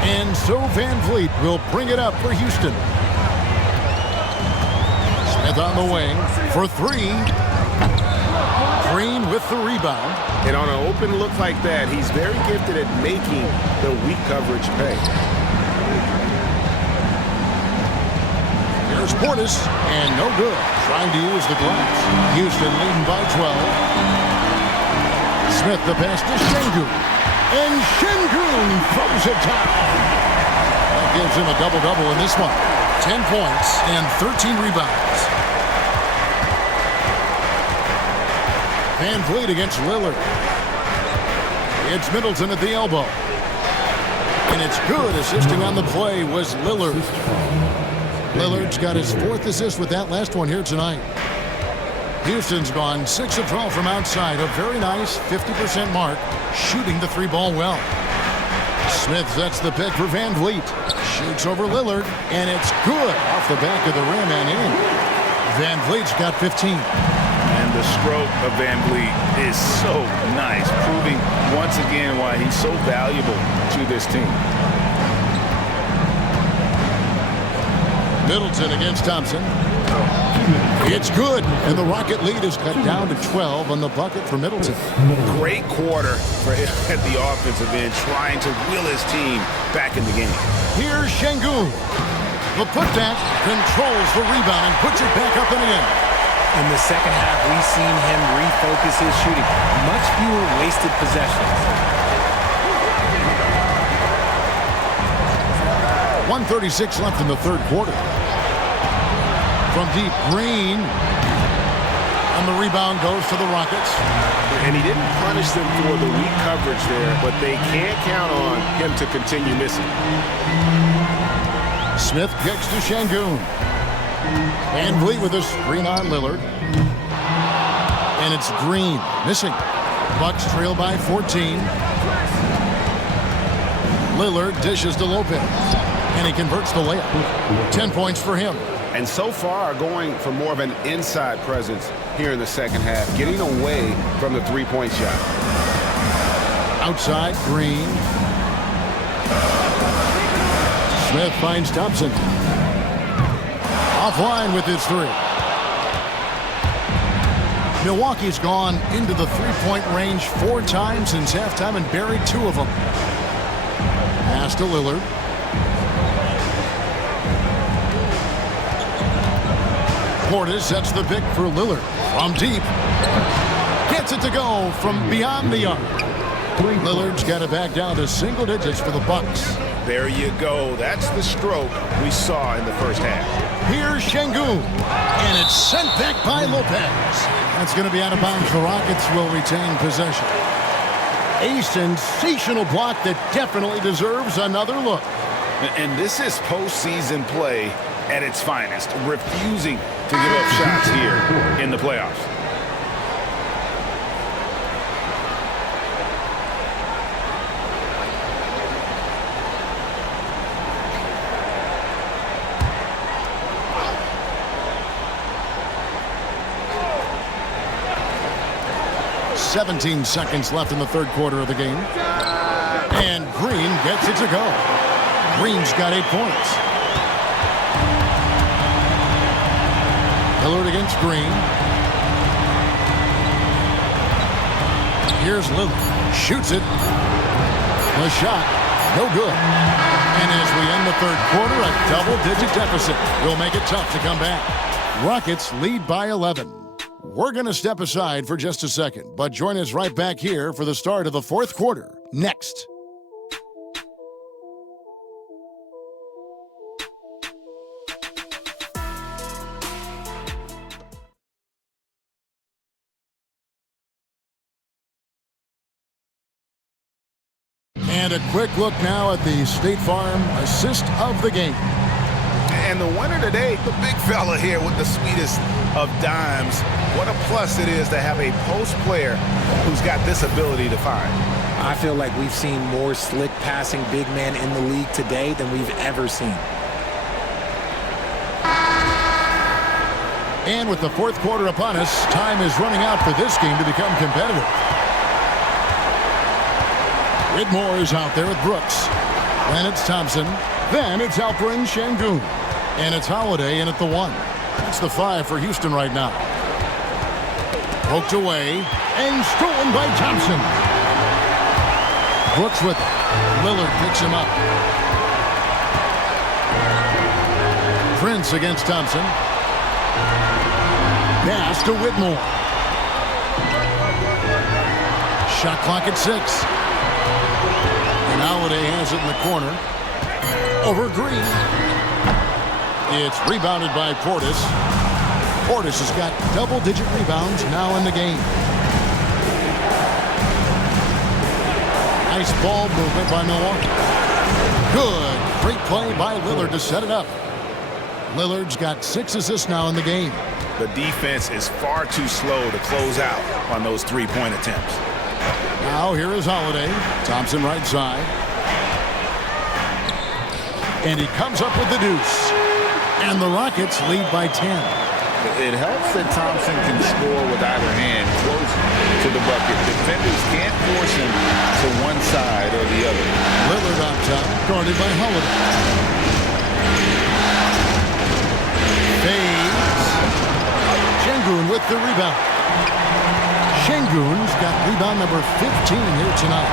And so Van Vliet will bring it up for Houston. Smith on the wing for three. Green with the rebound. And on an open look like that, he's very gifted at making the weak coverage pay. Here's Portis, and no good. Trying to use the glass. Houston leading by 12. Smith the pass to Şengün. And Şengün throws it down. That gives him a double-double in this one. 10 points and 13 rebounds. Van Vliet against Lillard. It's Middleton at the elbow. And it's good. Assisting on the play was Lillard. Lillard's got his 4th assist with that last one here tonight. Houston's gone 6 of 12 from outside. A very nice 50% mark. Shooting the 3-ball well. Smith sets the pick for Van Vliet. Shoots over Lillard. And it's good off the back of the rim and in. Van Vliet's got 15. And the stroke of Van Vliet is so nice, proving once again why he's so valuable to this team. Middleton against Thompson. It's good, and the Rocket lead is cut down to 12 on the bucket for Middleton. Great quarter for him at the offensive end, trying to will his team back in the game. Here's Şengün. The putback controls the rebound and puts it back up and in. In the second half, we've seen him refocus his shooting. Much fewer wasted possessions. 1:36 left in the third quarter. From deep, Green. And the rebound goes to the Rockets. And he didn't punish them for the weak coverage there, but they can't count on him to continue missing. Smith kicks to Şengün. Van Vliet with a screen on Lillard. And it's Green missing. Bucks trail by 14. Lillard dishes to Lopez. And he converts the layup. 10 points for him. And so far going for more of an inside presence here in the second half, getting away from the three-point shot. Outside, Green. Smith finds Thompson. Offline with his three. Milwaukee's gone into the three-point range 4 times since halftime and buried 2 of them. Pass to Lillard. Portis sets the pick for Lillard. From deep. Gets it to go from beyond the arc. Lillard's got it back down to single digits for the Bucks. There you go. That's the stroke we saw in the first half. Here's Şengün. And it's sent back by Lopez. That's going to be out of bounds. The Rockets will retain possession. A sensational block that definitely deserves another look. And this is postseason play at its finest, refusing to give up shots here in the playoffs. .17 seconds left in the third quarter of the game. And Green gets it to go. Green's got 8 points. Lillard against Green. Here's Lillard. Shoots it. The shot. No good. And as we end the third quarter, a double-digit deficit will make it tough to come back. Rockets lead by 11. We're going to step aside for just a second, but join us right back here for the start of the fourth quarter. Next. And a quick look now at the State Farm assist of the game. And the winner today, the big fella here with the sweetest of dimes. What a plus it is to have a post player who's got this ability to find. I feel like we've seen more slick passing big men in the league today than we've ever seen. And with the fourth quarter upon us, time is running out for this game to become competitive. Whitmore is out there with Brooks. Then it's Thompson. Then it's Alperen Şengün. And it's Holiday in at the 1. That's the 5 for Houston right now. Poked away and stolen by Thompson. Brooks with it. Lillard picks him up. Prince against Thompson. Pass to Whitmore. Shot clock at 6. And Holiday has it in the corner. Over Green. It's rebounded by Portis. Portis has got double-digit rebounds now in the game. Nice ball movement by Milwaukee. Good. Great play by Lillard to set it up. Lillard's got 6 assists now in the game. The defense is far too slow to close out on those three-point attempts. Now here is Holiday. Thompson right side. And he comes up with the deuce. And the Rockets lead by 10. It helps that Thompson can score with either hand close to the bucket. Defenders can't force him to one side or the other. Lillard on top, guarded by Holiday. Fades. Şengün with the rebound. Şengün's got rebound number 15 here tonight.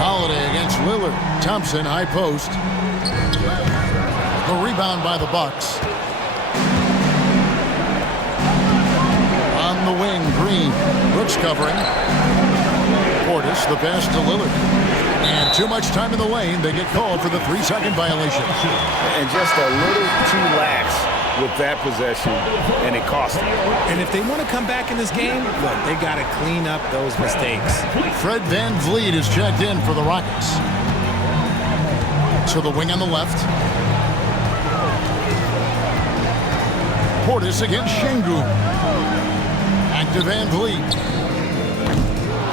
Holiday against Lillard. Thompson, high post. The rebound by the Bucks. On the wing, Green. Brooks covering. Portis, the pass to Lillard. And too much time in the lane. They get called for the 3-second violation. And just a little too lax with that possession, and it cost them. And if they want to come back in this game, look, they got to clean up those mistakes. Fred VanVleet is checked in for the Rockets. To the wing on the left. Portis against Şengün. Active VanVleet.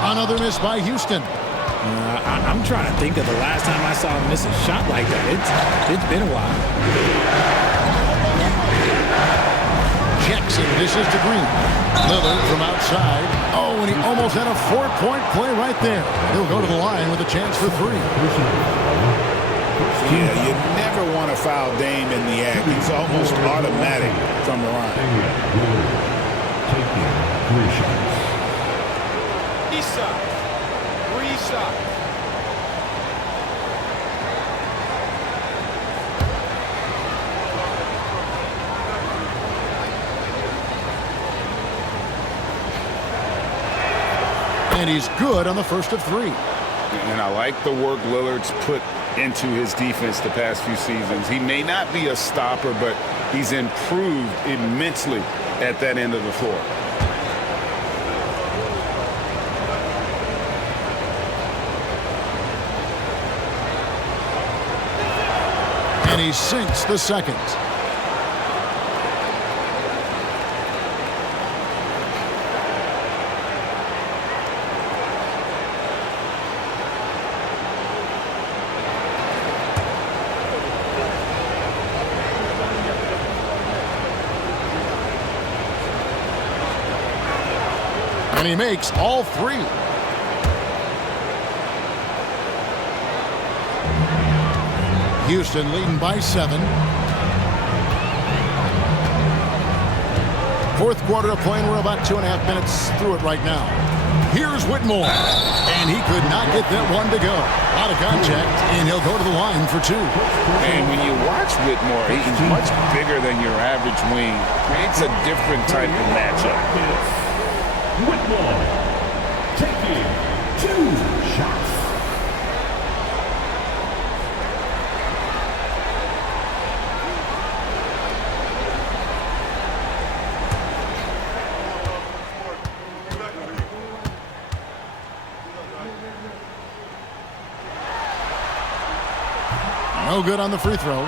Another miss by Houston. I'm trying to think of the last time I saw him miss a shot like that. It's been a while. Jackson dishes to Green. Lillard from outside. Oh, and he almost had a 4-point play right there. He'll go to the line with a chance for 3. Yeah, you never want to foul Dame in the act. It's almost automatic from the line. Taking 3 shots. East side. 3 shots. And he's good on the first of 3. And I like the work Lillard's put into his defense the past few seasons. He may not be a stopper, but he's improved immensely at that end of the floor. And he sinks the second. And he makes all 3. Houston leading by 7. Fourth quarter of play, and we're about 2.5 minutes through it right now. Here's Whitmore, and he could not get that one to go. Out of contact, and he'll go to the line for 2. And when you watch Whitmore, he's much bigger than your average wing. Creates a different type of matchup. Whitmore taking 2 shots. No good on the free throw.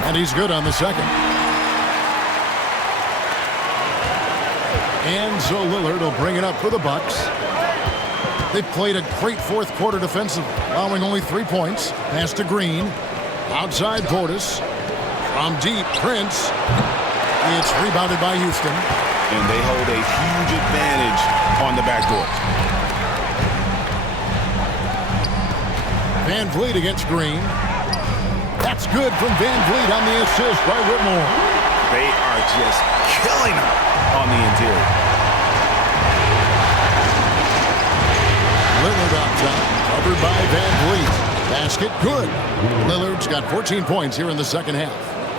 And he's good on the second. And so Lillard will bring it up for the Bucks. They've played a great fourth quarter defensively, allowing only 3 points. Pass to Green. Outside Portis. From deep, Prince. It's rebounded by Houston. And they hold a huge advantage on the backdoor. Van Vliet against Green. That's good from Van Vliet on the assist by Whitmore. They are just killing him on the interior. Lillard on top, covered by Van Vliet. Basket good. Lillard's got 14 points here in the second half.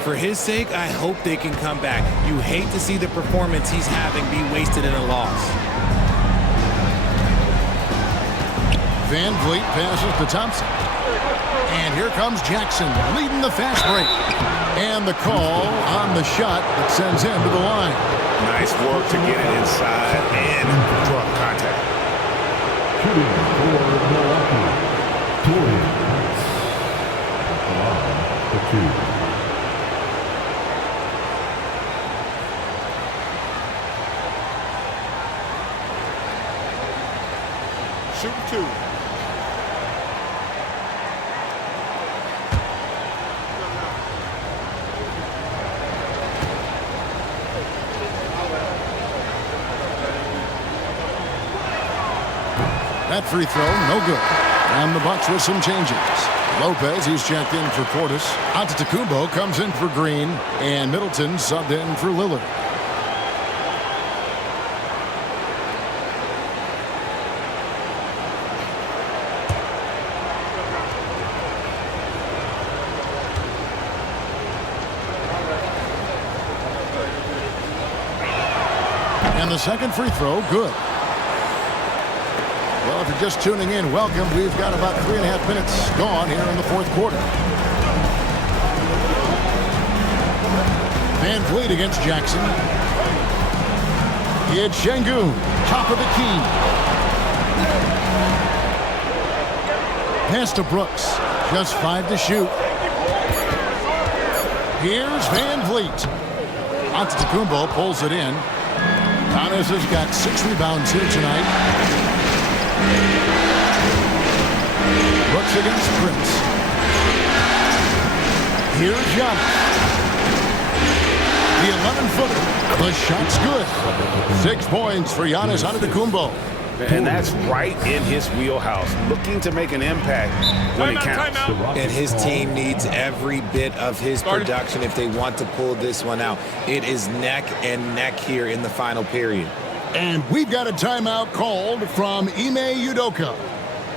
For his sake, I hope they can come back. You hate to see the performance he's having be wasted in a loss. Van Vliet passes to Thompson. And here comes Jackson leading the fast break. And the call on the shot that sends him to the line. Nice work to get it inside and draw contact. Shooting for Milwaukee, Torian Prince. The 2. Shooting 2. That free throw, no good. And the Bucks with some changes. Lopez, he's checked in for Portis. Antetokounmpo comes in for Green. And Middleton subbed in for Lillard. And the second free throw, good. Well, if you're just tuning in, welcome. We've got about 3.5 minutes gone here in the fourth quarter. Van Vliet against Jackson. It's Şengün, top of the key. Pass to Brooks. Just 5 to shoot. Here's Van Vliet. Antetokounmpo pulls it in. Giannis has got 6 rebounds here tonight. Brooks against Prince. Here's Giannis. The 11-footer. The shot's good. 6 points for Giannis Antetokounmpo. And that's right in his wheelhouse, looking to make an impact when it counts. And his team needs every bit of his production if they want to pull this one out. It is neck and neck here in the final period. And we've got a timeout called from Ime Udoka.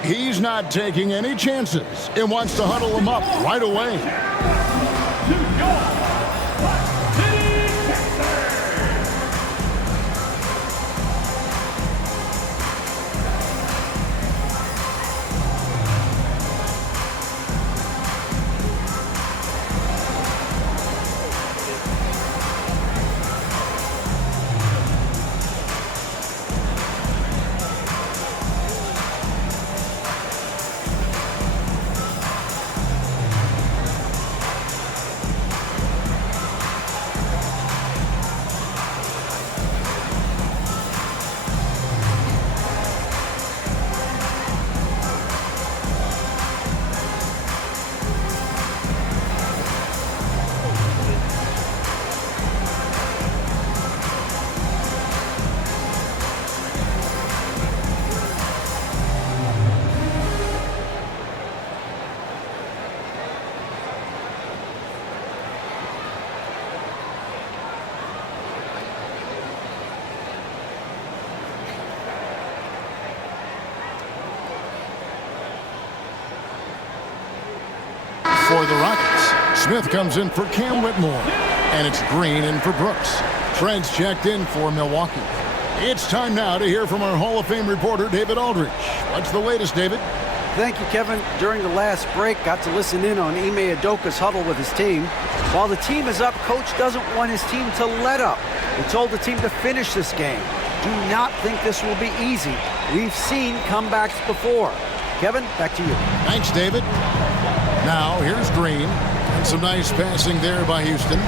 He's not taking any chances and wants to huddle him up right away. For the Rockets, Smith comes in for Cam Whitmore, and it's Green in for Brooks. Trent's checked in for Milwaukee. It's time now to hear from our Hall of Fame reporter, David Aldridge. What's the latest, David? Thank you, Kevin. During the last break, got to listen in on Ime Udoka's huddle with his team. While the team is up, Coach doesn't want his team to let up. He told the team to finish this game. Do not think this will be easy. We've seen comebacks before. Kevin, back to you. Thanks, David. Now, here's Green. And some nice passing there by Houston.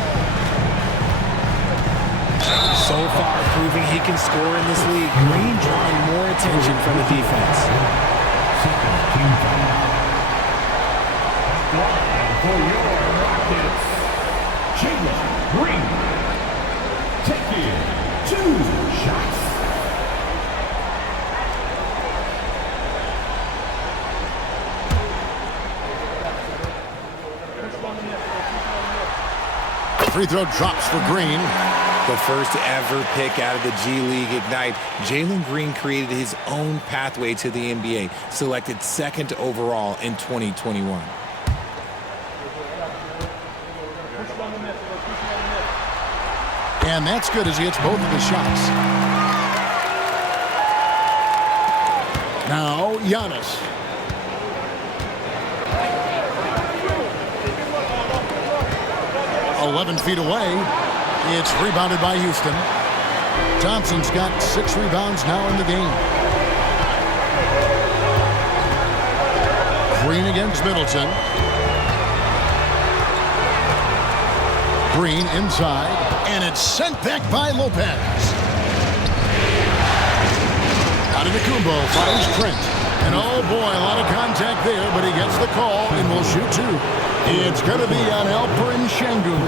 So far, proving he can score in this league. Green drawing more attention from the defense. For your Rockets, Jayson Green, taking 2 shots. Free throw drops for Green. The first ever pick out of the G League Ignite, Jalen Green created his own pathway to the NBA, selected 2nd overall in 2021. And that's good as he hits both of his shots. Now, Giannis. "11 feet away. It's rebounded by Houston. Thompson's got 6 rebounds now in the game. Green against Middleton. Green inside, and it's sent back by Lopez. Antetokounmpo finds Trent. And oh boy, a lot of contact there, but he gets the call and will shoot 2. It's going to be on Alperen Şengün.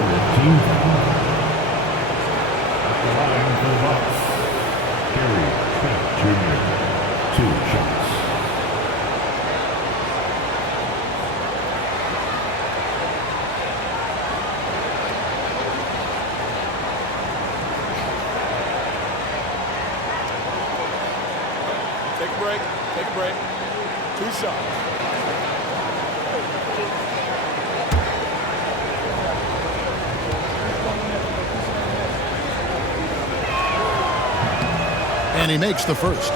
Take a break. Take a break. 2 shots. And he makes the first.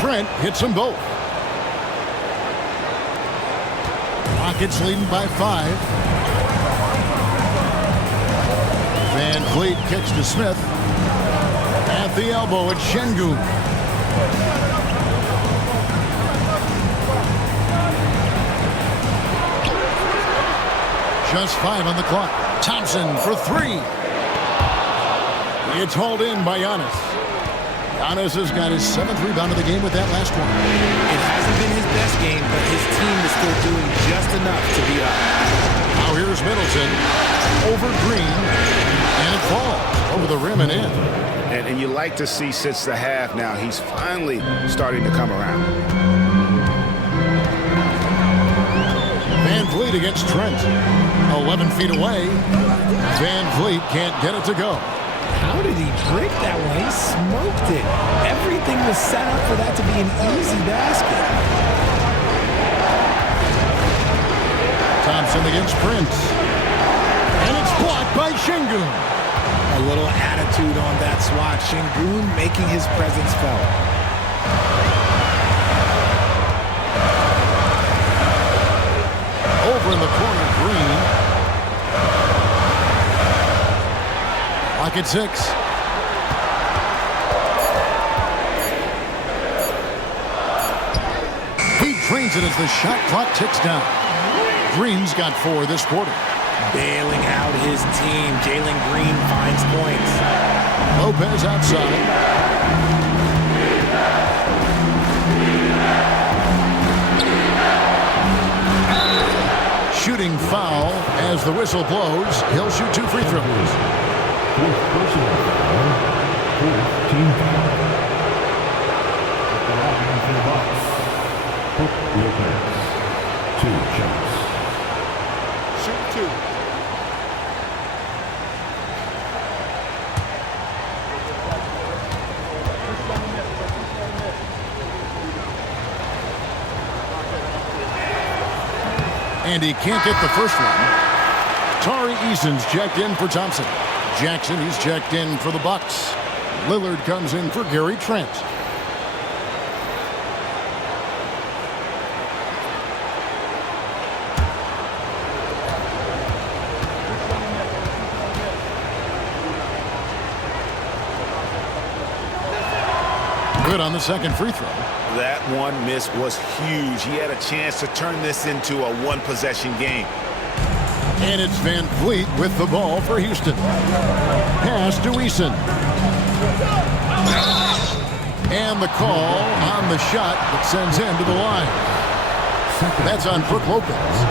Trent hits them both. Rockets leading by 5. Van Fleet kicks to Smith. At the elbow, it's Şengün. Just 5 on the clock. Thompson for 3. It's hauled in by Giannis. Giannis has got his 7th rebound of the game with that last one. It hasn't been his best game, but his team is still doing just enough to be up. Now here's Middleton over Green, and it falls over the rim and in. And you like to see since the half now, he's finally starting to come around. Van Vliet against Trent. 11 feet away. Van Vliet can't get it to go. How did he break that one? He smoked it. Everything was set up for that to be an easy basket. Thompson against Prince. And it's blocked by Şengün. A little attitude on that swat. Şengün making his presence felt. Over in the corner, Green. Lock at 6. He drains it as the shot clock ticks down. Green's got 4 this quarter. Bailing out his team. Jalen Green finds points. Lopez outside. Shooting foul as the whistle blows. He'll shoot 2 free throws. 4th personal foul. 4th team foul. At the line for the Bucks, Lopez. 2 shots. Shoot 2. And he can't get the first one. Tari Eason's checked in for Thompson. Jackson, he's checked in for the Bucks. Lillard comes in for Gary Trent. Good on the second free throw. That one miss was huge. He had a chance to turn this into a one-possession game. And it's Van Vliet with the ball for Houston. Pass to Eason. And the call on the shot that sends him to the line. That's on Brook Lopez.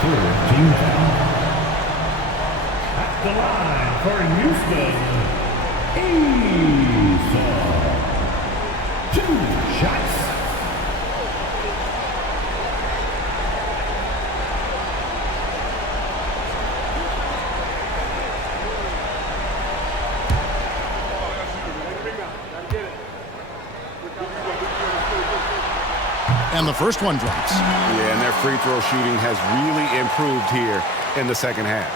4th team foul. At the line for Houston, Eason. 2 shots. And the first one drops. Yeah, and their free throw shooting has really improved here in the second half.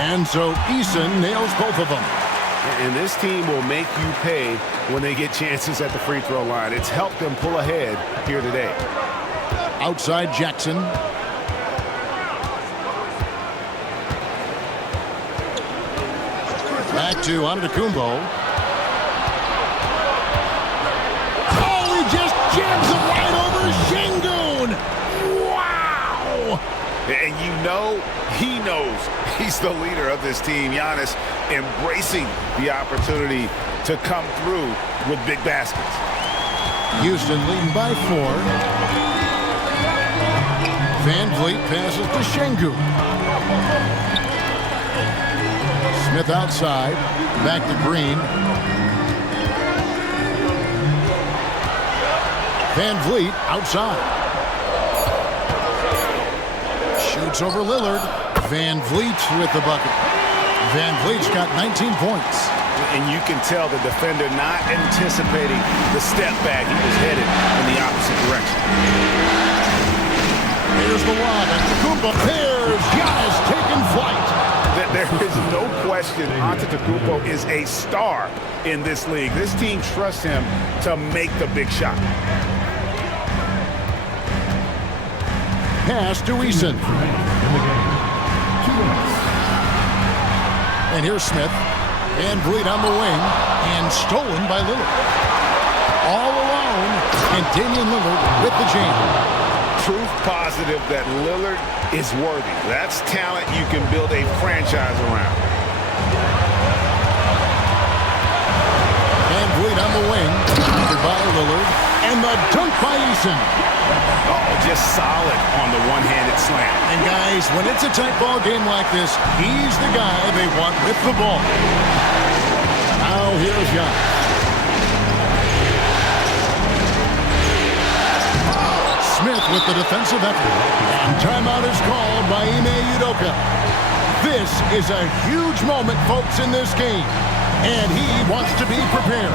And so Eason nails both of them. And this team will make you pay when they get chances at the free throw line. It's helped them pull ahead here today. Outside Jackson. Back to Antetokounmpo. Oh, he just jams it right over Şengün. Wow! And you know, he knows he's the leader of this team. Giannis embracing the opportunity to come through with big baskets. Houston leading by 4. Van Vliet passes to Şengün. Smith outside. Back to Green. Van Vliet outside. Shoots over Lillard. Van Vliet with the bucket. Van Vliet's got 19 points. And you can tell the defender not anticipating the step back. He was headed in the opposite direction. Here's the lob. Antetokounmpo. There's Giannis taking flight. There is no question question, Antetokounmpo is a star in this league. This team trusts him to make the big shot. Pass to Eason. And here's Smith. And Vliet on the wing. And stolen by Lillard. All alone. And Damian Lillard with the jam. Proof positive that Lillard is worthy. That's talent you can build a franchise around. And Vliet on the wing. Countered by Lillard. And the dunk by Eason. Oh, just solid on the one-handed slam. And guys, when it's a tight ball game like this, he's the guy they want with the ball. Now here's Giannis. Smith with the defensive effort. And timeout is called by Ime Udoka. This is a huge moment, folks, in this game. And he wants to be prepared.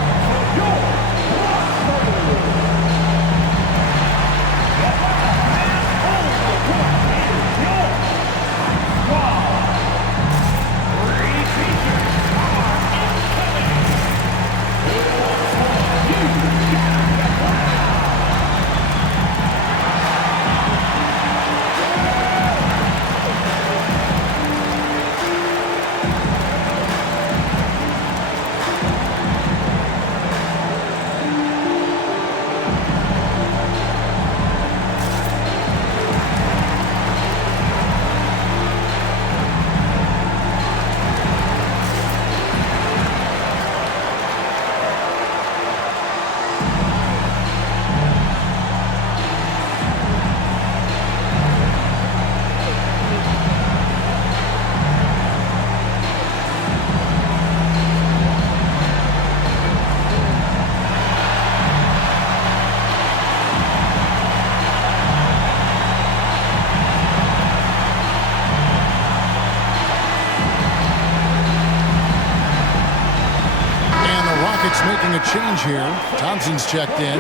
Making a change here. Thompson's checked in.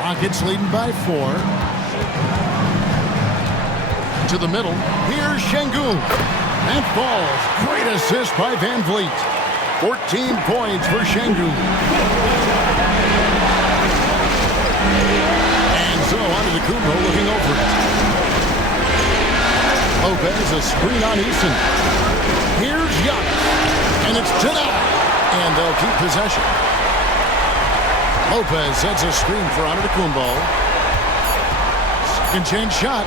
Rockets leading by 4. To the middle. Here's Şengün. And falls. Great assist by Van Vliet. 14 points for Şengün. And so Antetokounmpo looking over it. Lopez a screen on Eason. Here's Giannis. And it's denied. And they'll keep possession. Lopez sets a screen for Antetokounmpo. Second chance shot.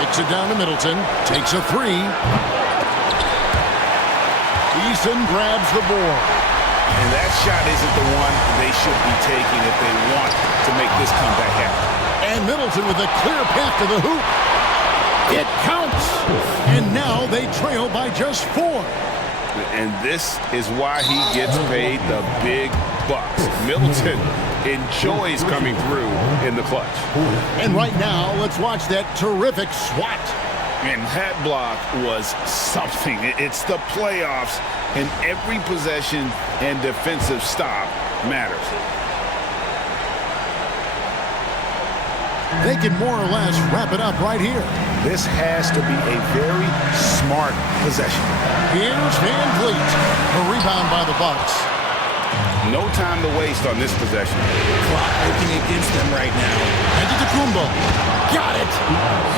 Kicks it down to Middleton. Takes a 3. Eason grabs the board. And that shot isn't the one they should be taking if they want to make this comeback happen. And Middleton with a clear path to the hoop. It counts. And now they trail by just 4. And this is why he gets paid the big bucks. Middleton enjoys coming through in the clutch. And right now, let's watch that terrific swat. And that block was something. It's the playoffs, and every possession and defensive stop matters. They can more or less wrap it up right here. This has to be a very smart possession. Here's Van Vliet. A rebound by the Bucks. No time to waste on this possession. Clock working against them right now. Antetokounmpo got it.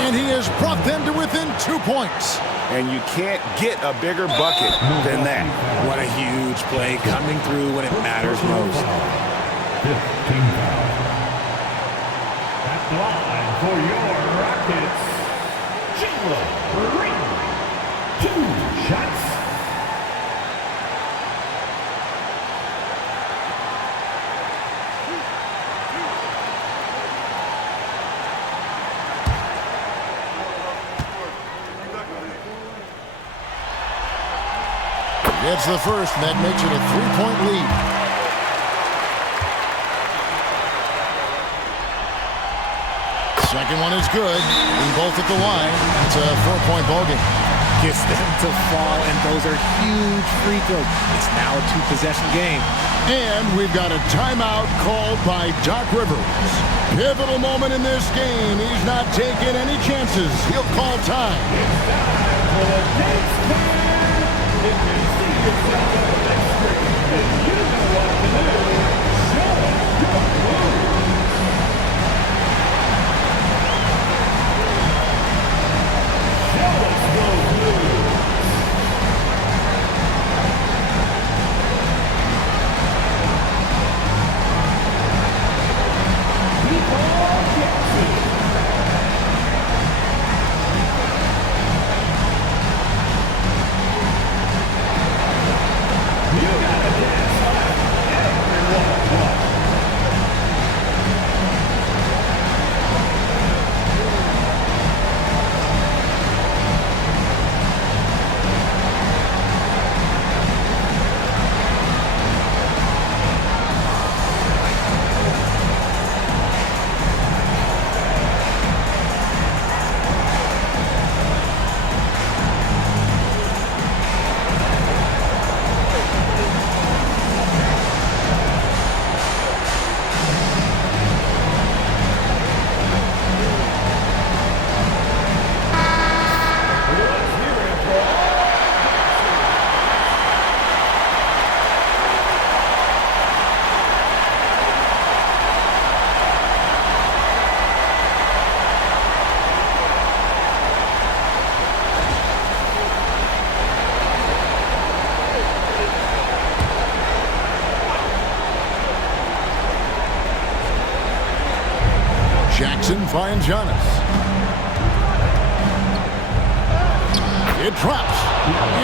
And he has brought them to within 2 points. And you can't get a bigger bucket than that. What a huge play coming through when it matters most. 15 foul. At line for your Rockets, Jaylen Green. 2 shots. Gets the first, and that makes it a 3-point lead. Second one is good. Being both at the line. It's a 4-point ball game. Gets them to fall, and those are huge free throws. It's now a 2-possession game. And we've got a timeout called by Doc Rivers. Pivotal moment in this game. He's not taking any chances. He'll call time. For the Knicks fan, if you see yourself on the big screen, then you know what to do. Show us your moves. Show us those moves. Jackson finds Giannis. It drops,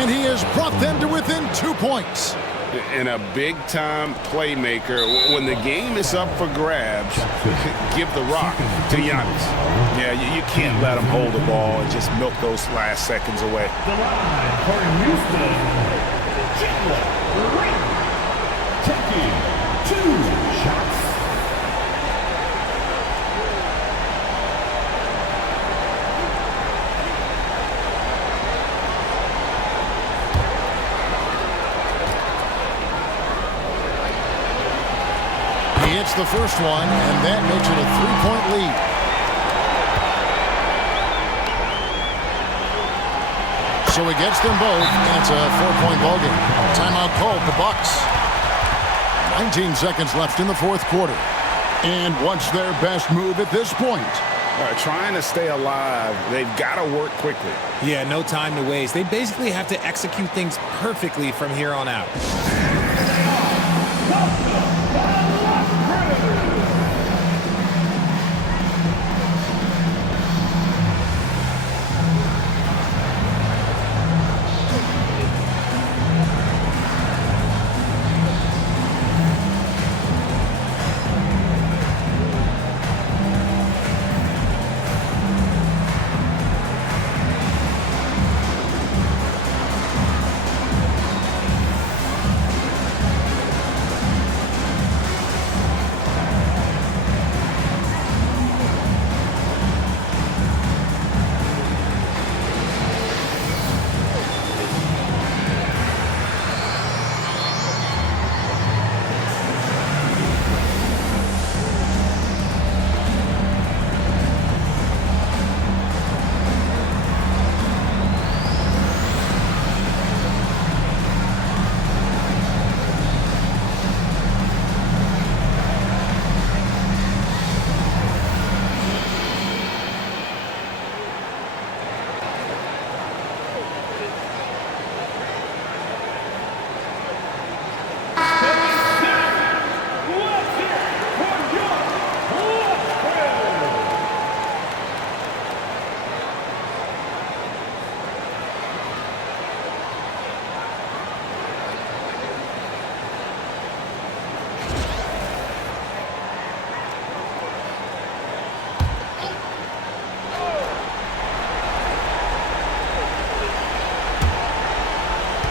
and he has brought them to within 2 points. And a big-time playmaker. When the game is up for grabs, give the rock to Giannis. Yeah, you can't let him hold the ball and just milk those last seconds away. The line for Houston, Chandler Ring, taking 2 shots. He hits the first one, and that makes it a 3-point lead. So he gets them both, and it's a 4-point ball game. Timeout called the Bucks. 19 seconds left in the fourth quarter. And what's their best move at this point? Trying to stay alive, they've got to work quickly. Yeah, no time to waste. They basically have to execute things perfectly from here on out.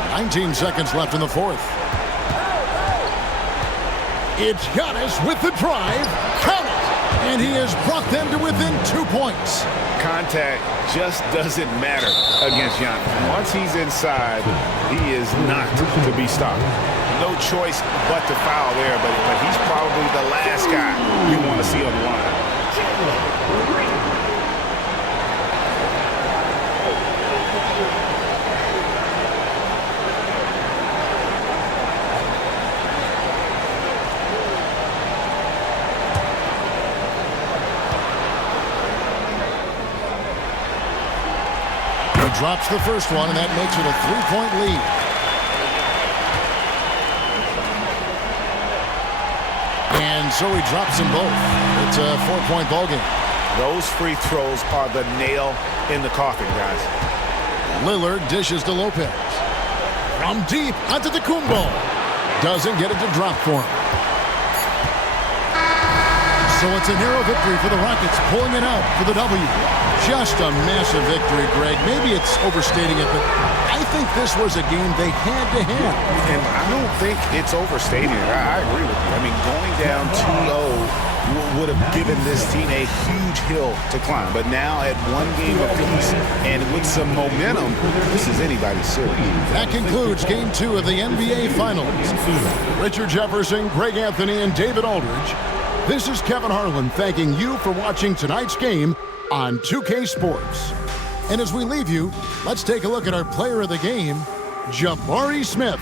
Nineteen seconds left in the fourth. It's Giannis with the drive. Count it. And he has brought them to within 2 points. Contact just doesn't matter against Giannis. Once he's inside, he is not to be stopped. No choice but to foul there, but he's probably the last guy you want to see on the line. He drops the first one, and that makes it a 3-point lead. And so he drops them both. It's a 4-point ball game. Those free throws are the nail in the coffin, guys. Lillard dishes to Lopez. From deep onto the Kumbo. Doesn't get it to drop for him. So it's a narrow victory for the Rockets, pulling it out for the W. Just a massive victory, Greg. Maybe it's overstating it, but I think this was a game they had to have. And I don't think it's overstating it. I agree with you. I mean, going down 2-0 would have given this team a huge hill to climb. But now at one game apiece and with some momentum, this is anybody's series. That concludes Game 2 of the NBA Finals. Richard Jefferson, Greg Anthony, and David Aldridge. This is Kevin Harlan thanking you for watching tonight's game on 2K Sports. And as we leave you, let's take a look at our player of the game, Jabari Smith.